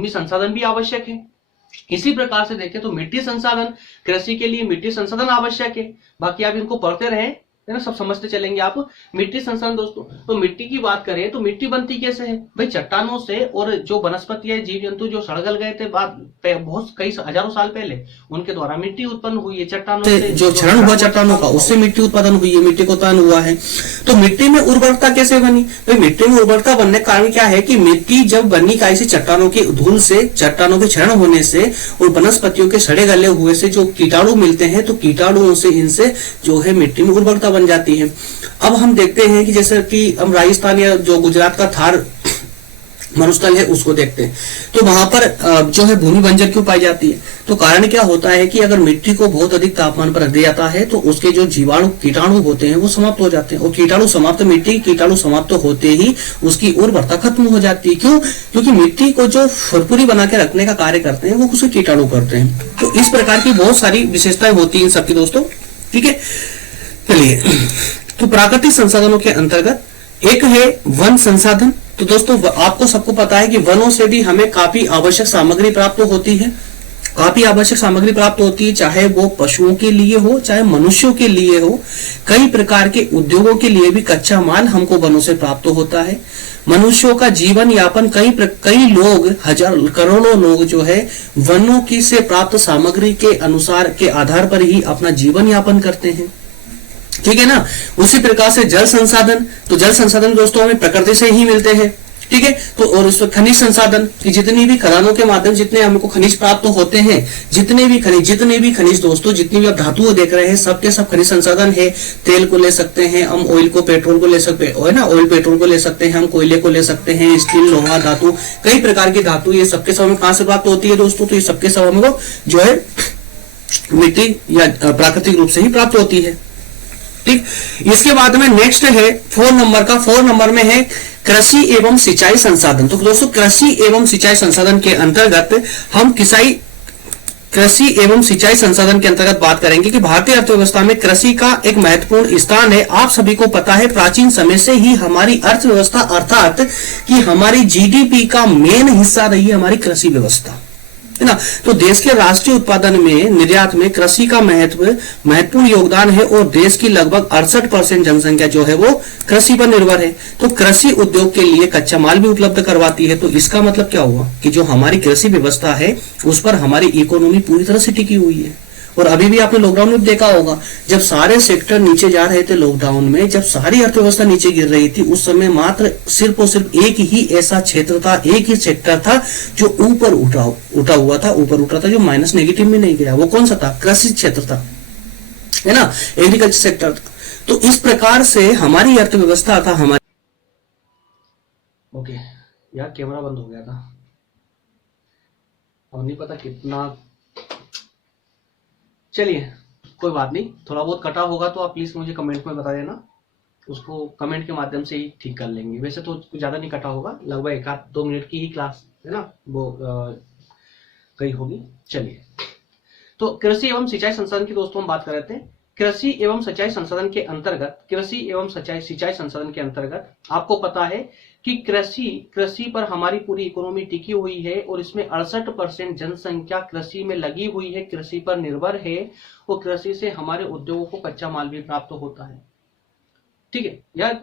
संसाधन भी आवश्यक है। इसी प्रकार से देखें तो मिट्टी संसाधन, कृषि के लिए मिट्टी संसाधन आवश्यक है। बाकी आप इनको पढ़ते रहें, है ना, सब समझते चलेंगे आप। मिट्टी संसाधन दोस्तों, तो मिट्टी की बात करें तो मिट्टी बनती कैसे है? भाई चट्टानों से, और जो वनस्पति है, जीव जंतु जो सड़गल गए थे बहुत कई हजारों साल पहले, उनके द्वारा मिट्टी उत्पन्न हुई है। चट्टानों से जो क्षरण हुआ चट्टानों का, उससे मिट्टी उत्पादन हुई है, मिट्टी को उत्पादन हुआ है। तो मिट्टी में उर्वरकता कैसे बनी? भाई मिट्टी में उर्वरकता बनने का कारण क्या है कि मिट्टी जब बनी का ऐसे चट्टानों की धूल से, चट्टानों के क्षरण होने से और वनस्पतियों के सड़े गले हुए से जो कीटाणु मिलते हैं, तो कीटाणुओं से इनसे जो है मिट्टी में उर्वरकता बन जाती है। अब हम देखते हैं कि जैसे कि हम राजस्थान या जो गुजरात का थार मरुस्थल है उसको देखते हैं, तो वहां पर जो है भूमि बंजर क्यों पाई जाती है? तो कारण क्या होता है कि अगर मिट्टी को बहुत अधिक तापमान पर रख दिया जाता है तो उसके जो जीवाणु कीटाणु होते हैं वो समाप्त हो जाते हैं, और कीटाणु समाप्त, मिट्टी कीटाणु समाप्त होते ही उसकी उर्वरता खत्म हो जाती है। क्यों? क्योंकि मिट्टी को जो फुरफुरी बना के रखने का कार्य करते हैं वो उसके कीटाणु करते हैं। तो इस प्रकार की बहुत सारी विशेषताएं होती है इन सबकी दोस्तों। ठीक है, चलिए, तो प्राकृतिक संसाधनों के अंतर्गत एक है वन संसाधन। तो दोस्तों आपको सबको पता है कि वनों से भी हमें काफी आवश्यक सामग्री प्राप्त होती है, चाहे वो पशुओं के लिए हो, चाहे मनुष्यों के लिए हो। कई प्रकार के उद्योगों के लिए भी कच्चा माल हमको वनों से प्राप्त होता है। मनुष्यों का जीवन यापन कई लोग, करोड़ों लोग जो है वनों की से प्राप्त सामग्री के अनुसार के आधार पर ही अपना जीवन यापन करते हैं। ठीक है ना। उसी प्रकार से जल संसाधन, तो जल संसाधन दोस्तों हमें प्रकृति से ही मिलते हैं, ठीक है। तो और उसमें खनिज संसाधन की जितनी भी खदानों के माध्यम जितने हमको खनिज प्राप्त होते हैं, जितने भी खनिज दोस्तों, जितनी भी आप धातुएं देख रहे हैं, सबके सब खनिज संसाधन है। तेल को ले सकते हैं हम, ऑयल को, पेट्रोल को ले सकते हैं ना, ऑयल पेट्रोल को ले सकते हैं हम, कोयले को ले सकते हैं, स्टील, लोहा, धातु, कई प्रकार की धातु, ये सबके सब हमें कहां से प्राप्त होती है दोस्तों? तो ये सबके सब हमको जो है मिट्टी या प्राकृतिक रूप से ही प्राप्त होती है। ठीक। इसके बाद में नेक्स्ट है 4 नंबर का। 4 नंबर में है कृषि एवं सिंचाई संसाधन। तो दोस्तों कृषि एवं सिंचाई संसाधन के अंतर्गत हम कृषि एवं सिंचाई संसाधन के अंतर्गत बात करेंगे कि भारतीय अर्थव्यवस्था में कृषि का एक महत्वपूर्ण स्थान है। आप सभी को पता है प्राचीन समय से ही हमारी अर्थव्यवस्था अर्थात कि हमारी जीडीपी का मेन हिस्सा रही है हमारी कृषि व्यवस्था, है ना। तो देश के राष्ट्रीय उत्पादन में, निर्यात में कृषि का महत्वपूर्ण योगदान है और देश की लगभग 68% जनसंख्या जो है वो कृषि पर निर्भर है। तो कृषि उद्योग के लिए कच्चा माल भी उपलब्ध करवाती है। तो इसका मतलब क्या हुआ कि जो हमारी कृषि व्यवस्था है उस पर हमारी इकोनॉमी पूरी तरह से टिकी हुई है। और अभी भी आपने लॉकडाउन में देखा होगा, जब सारे सेक्टर नीचे जा रहे थे लॉकडाउन में, जब सारी अर्थव्यवस्था नीचे गिर रही थी, उस समय मात्र सिर्फ और सिर्फ एक ही ऐसा क्षेत्र था, एक ही सेक्टर था जो ऊपर उठा हुआ था, ऊपर उठा था, जो माइनस नेगेटिव में नहीं गया। वो कौन सा था? कृषि क्षेत्र था, है ना, एग्रीकल्चर सेक्टर था। तो इस प्रकार से हमारी अर्थव्यवस्था था हमारी। ओके यार, कैमरा बंद हो गया था, अब नहीं पता कितना। चलिए कोई बात नहीं, थोड़ा बहुत कटा होगा तो आप प्लीज मुझे कमेंट में बता देना, उसको कमेंट के माध्यम से ही ठीक कर लेंगे। वैसे तो कुछ ज्यादा नहीं कटा होगा, लगभग 1-2 मिनट की ही क्लास है ना, वो गई होगी। चलिए, तो कृषि एवं सिंचाई संसाधन की दोस्तों हम बात कर रहे थे। कृषि एवं सिंचाई संसाधन के अंतर्गत आपको पता है कि कृषि पर हमारी पूरी इकोनॉमी टिकी हुई है और इसमें 68% जनसंख्या कृषि में लगी हुई है, कृषि पर निर्भर है और कृषि से हमारे उद्योगों को कच्चा माल भी प्राप्त होता है। ठीक है यार,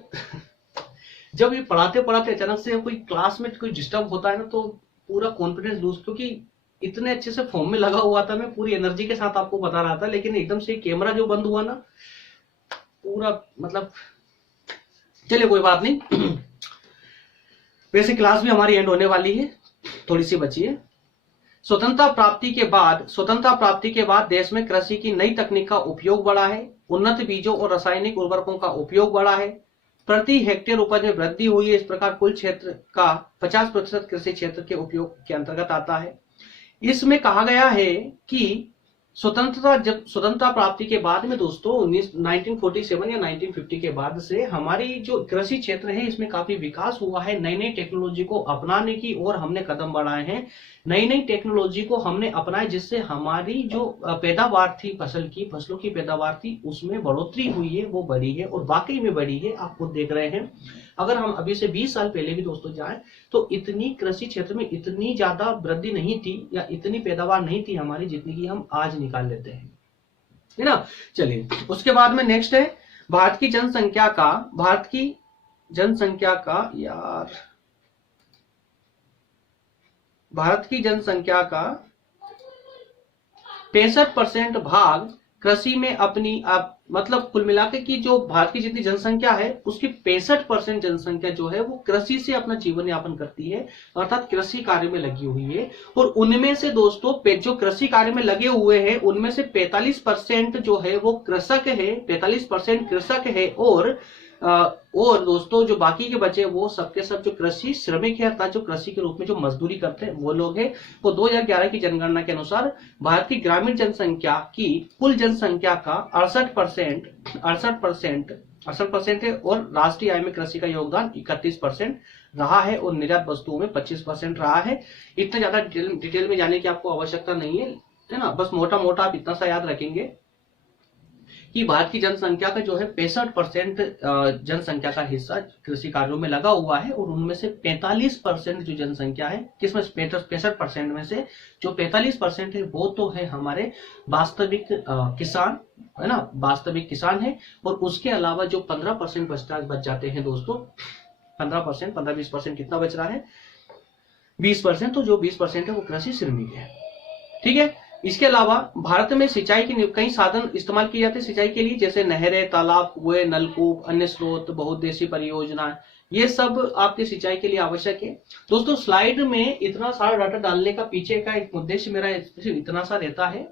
जब ये पढ़ाते पढ़ाते अचानक से कोई क्लास में कोई डिस्टर्ब होता है ना, तो पूरा कॉन्फिडेंस लूज, क्योंकि इतने अच्छे से फॉर्म में लगा हुआ था, मैं पूरी एनर्जी के साथ आपको बता रहा था, लेकिन एकदम से कैमरा जो बंद हुआ ना, पूरा मतलब। चलिए कोई बात नहीं, वैसे क्लास भी हमारी एंड होने वाली है, थोड़ी सी बची है। स्वतंत्रता प्राप्ति के बाद देश में कृषि की नई तकनीक का उपयोग बढ़ा है, उन्नत बीजों और रासायनिक उर्वरकों का उपयोग बढ़ा है, प्रति हेक्टेयर उपज में वृद्धि हुई है। इस प्रकार कुल क्षेत्र का 50% कृषि क्षेत्र के उपयोग के अंतर्गत आता है। इसमें कहा गया है कि स्वतंत्रता प्राप्ति के बाद में दोस्तों 1947 या 1950 के बाद से हमारी जो कृषि क्षेत्र है इसमें काफी विकास हुआ है। नई नई टेक्नोलॉजी को अपनाने की ओर हमने कदम बढ़ाए हैं, नई नई टेक्नोलॉजी को हमने अपनाया, जिससे हमारी जो पैदावार थी, फसलों की पैदावार थी, उसमें बढ़ोतरी हुई है, वो बढ़ी है और वाकई में बढ़ी है। आप खुद देख रहे हैं, अगर हम अभी से 20 साल पहले भी दोस्तों जाएं तो इतनी कृषि क्षेत्र में इतनी ज्यादा वृद्धि नहीं थी या इतनी पैदावार नहीं थी हमारी, जितनी की हम आज निकाल लेते हैं, है ना। चलिए उसके बाद में नेक्स्ट है भारत की जनसंख्या का 65% भाग कृषि में अपनी मतलब कुल मिलाकर की जो भारत की जितनी जनसंख्या है उसकी 65% जनसंख्या जो है वो कृषि से अपना जीवन यापन करती है, अर्थात कृषि कार्य में लगी हुई है। और उनमें से दोस्तों जो कृषि कार्य में लगे हुए हैं उनमें से 45% जो है वो कृषक है, 45% कृषक है और दोस्तों जो बाकी के बचे वो सबके सब जो कृषि श्रमिक है, अर्थात जो कृषि के रूप में जो मजदूरी करते हैं वो लोग हैं। वो 2011 की जनगणना के अनुसार भारत की ग्रामीण जनसंख्या की कुल जनसंख्या का 68% है और राष्ट्रीय आय में कृषि का योगदान 31% रहा है और निर्यात वस्तुओं में 25% रहा है। इतना ज्यादा डिटेल में जाने की आपको आवश्यकता नहीं है ना, बस मोटा मोटा आप इतना सा याद रखेंगे कि भारत की जनसंख्या का जो है 65% जनसंख्या का हिस्सा कृषि कार्यों में लगा हुआ है और उनमें से 45% जो जनसंख्या है, किसमें 65% में से जो 45% है वो तो है हमारे वास्तविक किसान, है ना, वास्तविक किसान है। और उसके अलावा जो 15% बच जाते हैं दोस्तों, 15-20% कितना बच रहा है, 20%। तो जो 20% है वो कृषि श्रमिक है, ठीक है। इसके अलावा भारत में सिंचाई के कई साधन इस्तेमाल किए जाते हैं सिंचाई के लिए, जैसे नहरें, तालाब, कुएं, नलकूप, अन्य स्रोत, बहुउद्देशीय परियोजना, ये सब आपके सिंचाई के लिए आवश्यक है। दोस्तों स्लाइड में इतना सारा डाटा डालने का पीछे का एक उद्देश्य मेरा इतना सा रहता है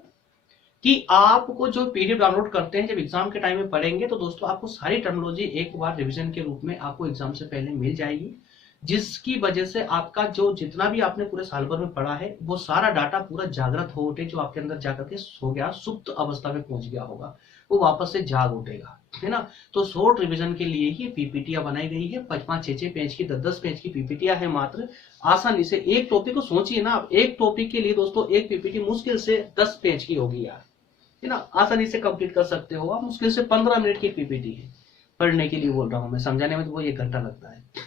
कि आपको जो पीडीएफ डाउनलोड करते हैं जब एग्जाम के टाइम में पढ़ेंगे तो दोस्तों आपको सारी टर्मिनोलॉजी एक बार रिवीजन के रूप में आपको एग्जाम से पहले मिल जाएगी, जिसकी वजह से आपका जो जितना भी आपने पूरे साल भर में पढ़ा है वो सारा डाटा पूरा जागृत हो उठे, जो आपके अंदर जाकर के सो गया, सुप्त अवस्था में पहुंच गया होगा, वो वापस से जाग उठेगा, है ना। तो शॉर्ट रिवीजन के लिए ही पीपीटियां बनाई गई है, 5-5, 6-6 पेज की, 10-10 पेज की पीपीटियां है मात्र। आसानी से एक टॉपिक को सोचिए ना आप, एक टॉपिक के लिए दोस्तों एक पीपीटी मुश्किल से 10 पेज की होगी यार, है ना, आसानी से कंप्लीट कर सकते हो आप। मुश्किल से 15 मिनट की पीपीटी है, पढ़ने के लिए बोल रहा हूं मैं, समझाने में तो वो 1 घंटा लगता है।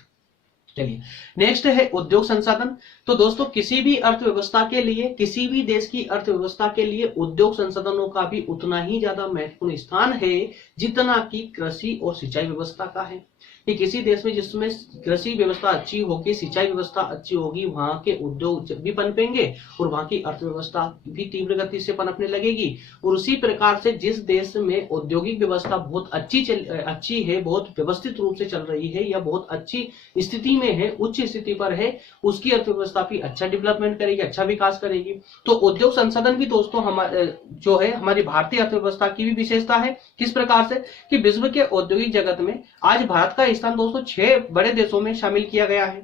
चलिए नेक्स्ट है उद्योग संसाधन। तो दोस्तों किसी भी अर्थव्यवस्था के लिए, किसी भी देश की अर्थव्यवस्था के लिए उद्योग संसाधनों का भी उतना ही ज्यादा महत्वपूर्ण स्थान है जितना कि कृषि और सिंचाई व्यवस्था का है। कि किसी देश में जिसमें कृषि व्यवस्था अच्छी होगी, सिंचाई व्यवस्था अच्छी होगी, वहां के उद्योग भी पनपेंगे और वहां की अर्थव्यवस्था भी तीव्र गति से पनपने लगेगी। और उसी प्रकार से जिस देश में औद्योगिक व्यवस्था बहुत अच्छी है, बहुत व्यवस्थित रूप से चल रही है या बहुत अच्छी स्थिति में है, उच्च स्थिति पर है, उसकी अर्थव्यवस्था भी अच्छा डेवलपमेंट करेगी, अच्छा विकास करेगी। तो उद्योग संसाधन भी दोस्तों जो है हमारी भारतीय अर्थव्यवस्था की भी विशेषता है। किस प्रकार से कि विश्व के औद्योगिक जगत में आज भारत का स्थान दोस्तों 6 बड़े देशों में शामिल किया गया है।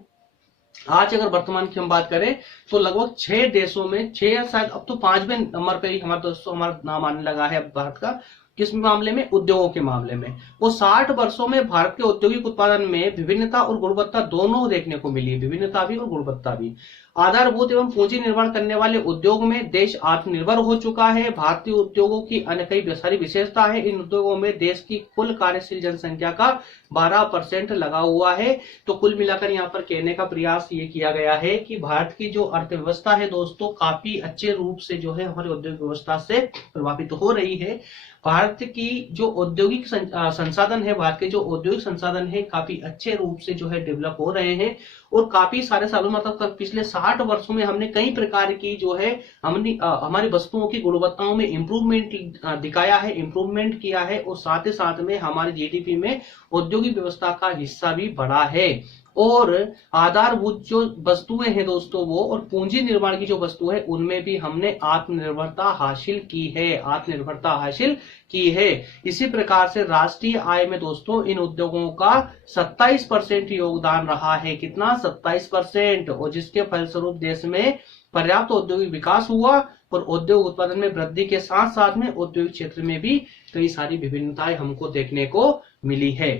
आज अगर वर्तमान की हम बात करें तो लगभग 6 देशों में, 6 या शायद अब तो 5वें नंबर पे ही हमारा नाम आने लगा है भारत का। किस मामले में? उद्योगों के मामले में। वो 60 वर्षों में भारत के औद्योगिक उत्पादन में विभिन्नता और गुणवत्ता दोनों देखने को मिली है, विभिन्नता भी और गुणवत्ता भी। आधारभूत एवं पूंजी निर्माण करने वाले उद्योग में देश आत्मनिर्भर हो चुका है। भारतीय उद्योगों की अन्य कई सारी विशेषता है। इन उद्योगों में देश की कुल कार्यशील जनसंख्या का 12% लगा हुआ है। तो कुल मिलाकर यहाँ पर कहने का प्रयास ये किया गया है कि भारत की जो अर्थव्यवस्था है दोस्तों काफी अच्छे रूप से जो है हमारी औद्योगिक व्यवस्था से प्रभावित हो रही है। भारत की जो औद्योगिक संसाधन है, भारत के जो औद्योगिक संसाधन है काफी अच्छे रूप से जो है डेवलप हो रहे हैं। और काफी सारे सालों मतलब पिछले 60 वर्षों में हमने कई प्रकार की जो है हमारी वस्तुओं की गुणवत्ताओं में इंप्रूवमेंट दिखाया है, इंप्रूवमेंट किया है। और साथ ही साथ में हमारे जीडीपी में औद्योगिक व्यवस्था का हिस्सा भी बढ़ा है। और आधारभूत जो वस्तुएं हैं दोस्तों वो, और पूंजी निर्माण की जो वस्तु है उनमें भी हमने आत्मनिर्भरता हासिल की है, आत्मनिर्भरता हासिल की है। इसी प्रकार से राष्ट्रीय आय में दोस्तों इन उद्योगों का 27% योगदान रहा है। कितना? 27%। और जिसके फलस्वरूप देश में पर्याप्त औद्योगिक विकास हुआ और औद्योगिक उत्पादन में वृद्धि के साथ साथ में औद्योगिक क्षेत्र में भी कई सारी विभिन्नताएं हमको देखने को मिली है।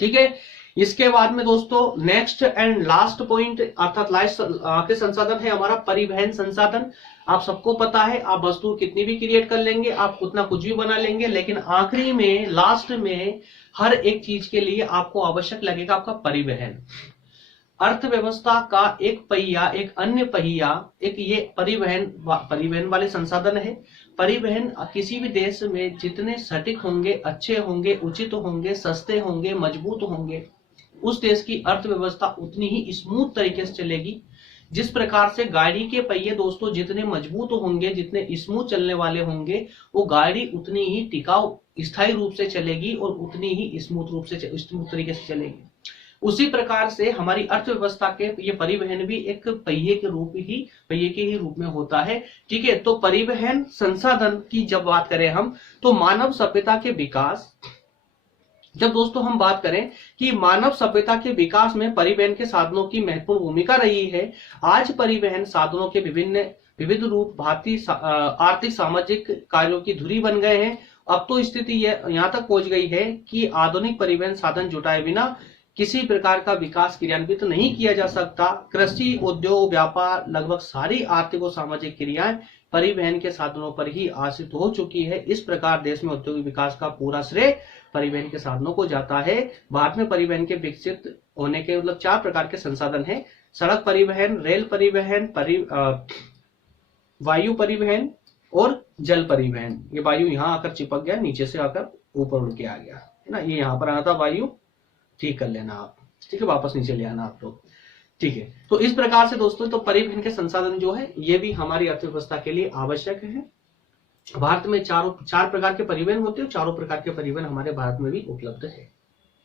ठीक है, इसके बाद में दोस्तों नेक्स्ट एंड लास्ट पॉइंट अर्थात लास्ट संसाधन है हमारा परिवहन संसाधन। आप सबको पता है, आप वस्तु कितनी भी क्रिएट कर लेंगे, आप उतना कुछ भी बना लेंगे, लेकिन आखिरी में लास्ट में हर एक चीज के लिए आपको आवश्यक लगेगा आपका परिवहन। अर्थव्यवस्था का एक पहिया, एक अन्य पहिया, एक ये परिवहन वाले संसाधन है। परिवहन किसी भी देश में जितने सटीक होंगे, अच्छे होंगे, उचित होंगे, सस्ते होंगे, मजबूत होंगे, उस देश की अर्थव्यवस्था उतनी ही स्मूथ तरीके से चलेगी। जिस प्रकार से गाड़ी के पहिए दोस्तों जितने मजबूत होंगे, जितने स्मूथ चलने वाले होंगे, वो गाड़ी उतनी ही टिकाऊ स्थायी रूप से चलेगी और उतनी ही स्मूथ तरीके से चलेगी। उसी प्रकार से हमारी अर्थव्यवस्था के ये परिवहन भी एक पहिए के ही रूप में होता है। ठीक है, तो परिवहन संसाधन की जब बात करें हम, तो मानव सभ्यता के विकास, जब दोस्तों हम बात करें कि मानव सभ्यता के विकास में परिवहन के साधनों की महत्वपूर्ण भूमिका रही है। आज परिवहन साधनों के विविध रूप भारतीय आर्थिक सामाजिक कार्यों की धुरी बन गए हैं। अब तो स्थिति यहाँ तक पहुंच गई है कि आधुनिक परिवहन साधन जुटाए बिना किसी प्रकार का विकास क्रियान्वित नहीं किया जा सकता। कृषि, उद्योग, व्यापार, लगभग सारी आर्थिक और सामाजिक क्रियाएं परिवहन के साधनों पर ही आश्रित हो चुकी है। इस प्रकार देश में औद्योगिक विकास का पूरा श्रेय परिवहन के साधनों को जाता है। भारत में परिवहन के विकसित होने के 4 प्रकार के संसाधन हैं: सड़क परिवहन, रेल परिवहन, वायु परिवहन और जल परिवहन। ये वायु यहाँ आकर चिपक गया, नीचे से आकर ऊपर उड़ के आ गया है ना, ये यहाँ पर आना था वायु, ठीक कर लेना आप। ठीक है, वापस नीचे ले आना आप लोग। ठीक है, तो इस प्रकार से दोस्तों तो परिवहन के संसाधन जो है ये भी हमारी अर्थव्यवस्था के लिए आवश्यक है। भारत में 4 प्रकार के परिवहन होते हैं, चारों प्रकार के परिवहन हमारे भारत में भी उपलब्ध है।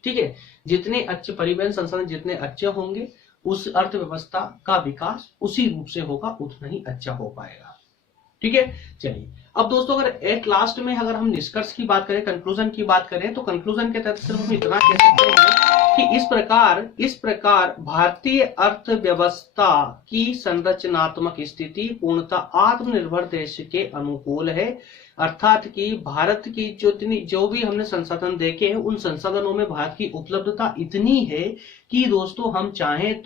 ठीक है, जितने अच्छे परिवहन संसाधन जितने अच्छे होंगे उस अर्थव्यवस्था का विकास उसी रूप से होगा, उतना ही अच्छा हो पाएगा। ठीक है, चलिए अब दोस्तों अगर एट लास्ट में अगर हम निष्कर्ष की बात करें, कंक्लूजन की बात करें, तो कंक्लूजन के तहत सिर्फ हम इतना कह सकते हैं कि इस प्रकार भारतीय अर्थव्यवस्था की संरचनात्मक स्थिति पूर्णतः आत्मनिर्भर देश के अनुकूल है। अर्थात कि भारत की जो भी हमने संसाधन देखे हैं उन संसाधनों में भारत की उपलब्धता इतनी है कि दोस्तों हम चाहें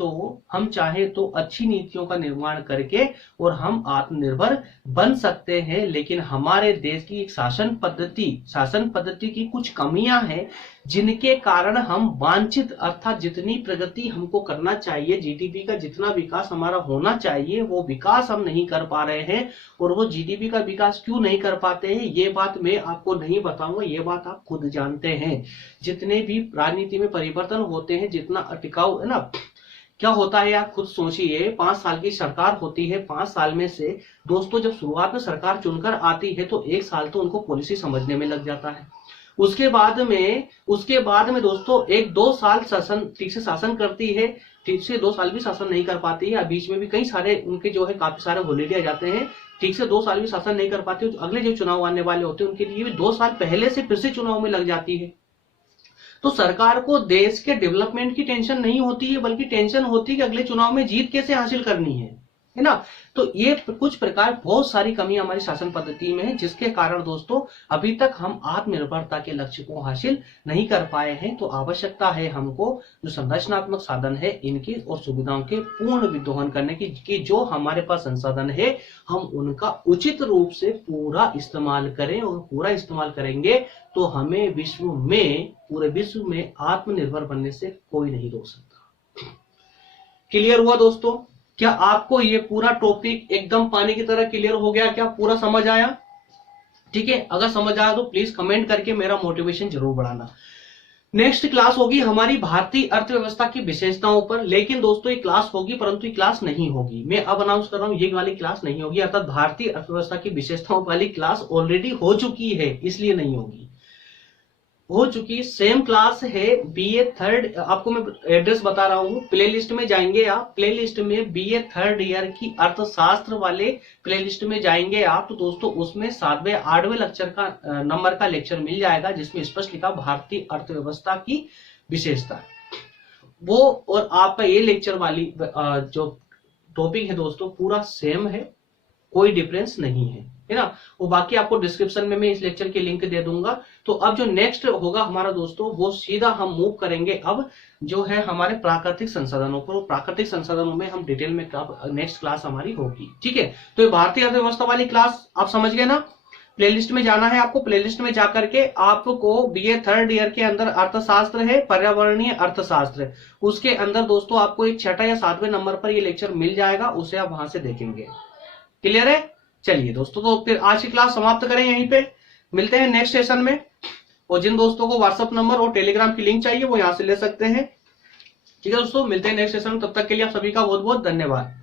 तो अच्छी नीतियों का निर्माण करके और हम आत्मनिर्भर बन सकते हैं। लेकिन हमारे देश की एक शासन पद्धति की कुछ कमियां हैं जिनके कारण हम वांछित अर्थात जितनी प्रगति हमको करना चाहिए, जीडीपी का जितना विकास हमारा होना चाहिए वो विकास हम नहीं कर पा रहे हैं। और वो जीडीपी का विकास क्यों नहीं कर पाते हैं ये बात मैं आपको नहीं बताऊंगा, ये बात आप खुद जानते हैं। जितने भी राजनीति में परिवर्तन होते हैं, जितना टिकाऊ है ना, क्या होता है आप खुद सोचिए। 5 साल की सरकार होती है, 5 साल में से दोस्तों जब शुरुआत में सरकार चुनकर आती है तो 1 साल तो उनको पॉलिसी समझने में लग जाता है। उसके बाद में दोस्तों 1-2 साल ठीक से शासन करती है, ठीक से 2 साल भी शासन नहीं कर पाती है। बीच में भी कई सारे उनके जो है काफी सारे हॉलीडे आ जाते हैं, ठीक से 2 साल भी शासन नहीं कर पाती। तो अगले जो चुनाव आने वाले होते हैं उनके लिए भी 2 साल पहले से फिर से चुनाव में लग जाती है। तो सरकार को देश के डेवलपमेंट की टेंशन नहीं होती है, बल्कि टेंशन होती है कि अगले चुनाव में जीत कैसे हासिल करनी है ना। तो ये कुछ प्रकार बहुत सारी कमी हमारी शासन पद्धति में है, जिसके कारण दोस्तों अभी तक हम आत्मनिर्भरता के लक्ष्य को हासिल नहीं कर पाए हैं। तो आवश्यकता है हमको जो संरचनात्मक साधन है इनके और सुविधाओं के पूर्ण विद्रोहन करने की, कि जो हमारे पास संसाधन है हम उनका उचित रूप से पूरा इस्तेमाल करें। और पूरा इस्तेमाल करेंगे तो हमें पूरे विश्व में आत्मनिर्भर बनने से कोई नहीं रोक सकता। क्लियर हुआ दोस्तों? क्या आपको ये पूरा टॉपिक एकदम पानी की तरह क्लियर हो गया? क्या पूरा समझ आया? ठीक है, अगर समझ आया तो प्लीज कमेंट करके मेरा मोटिवेशन जरूर बढ़ाना। नेक्स्ट क्लास होगी हमारी भारतीय अर्थव्यवस्था की विशेषताओं पर। लेकिन दोस्तों ये क्लास होगी, परंतु ये क्लास नहीं होगी, मैं अब अनाउंस कर रहा हूं, ये वाली क्लास नहीं होगी। अर्थात भारतीय अर्थव्यवस्था की विशेषताओं वाली क्लास ऑलरेडी हो चुकी है, इसलिए नहीं होगी। हो चुकी सेम क्लास है बीए थर्ड, आपको मैं एड्रेस बता रहा हूँ, प्लेलिस्ट में जाएंगे आप, प्लेलिस्ट में बीए थर्ड ईयर की अर्थशास्त्र वाले प्लेलिस्ट में जाएंगे आप, तो दोस्तों उसमें 7वें 8वें लेक्चर का नंबर का लेक्चर मिल जाएगा, जिसमें स्पष्ट लिखा भारतीय अर्थव्यवस्था की विशेषता वो। और आपका ये लेक्चर वाली जो टॉपिक है दोस्तों पूरा सेम है, कोई डिफरेंस नहीं है ना। वो बाकी आपको डिस्क्रिप्शन में मैं इस लेक्चर की लिंक दे दूंगा। तो अब जो नेक्स्ट होगा हमारा दोस्तों वो सीधा हम मूव करेंगे अब जो है हमारे प्राकृतिक संसाधनों पर। प्राकृतिक संसाधनों में हम डिटेल में नेक्स्ट क्लास हमारी होगी। ठीक है, तो ये भारतीय अर्थव्यवस्था वाली क्लास आप समझ गए ना। प्लेलिस्ट में जाना है आपको, प्लेलिस्ट में जाकर के आपको बीए थर्ड ईयर के अंदर अर्थशास्त्र है, पर्यावरणीय अर्थशास्त्र, उसके अंदर दोस्तों आपको एक 6 या 7वें नंबर पर ये लेक्चर मिल जाएगा, उसे आप वहां से देखेंगे। क्लियर है? चलिए दोस्तों, तो फिर आज की क्लास समाप्त करें यहीं पे, मिलते हैं नेक्स्ट सेशन में। और जिन दोस्तों को व्हाट्सएप नंबर और टेलीग्राम की लिंक चाहिए वो यहां से ले सकते हैं। ठीक है दोस्तों, मिलते हैं नेक्स्ट सेशन में, तब तक के लिए आप सभी का बहुत बहुत धन्यवाद।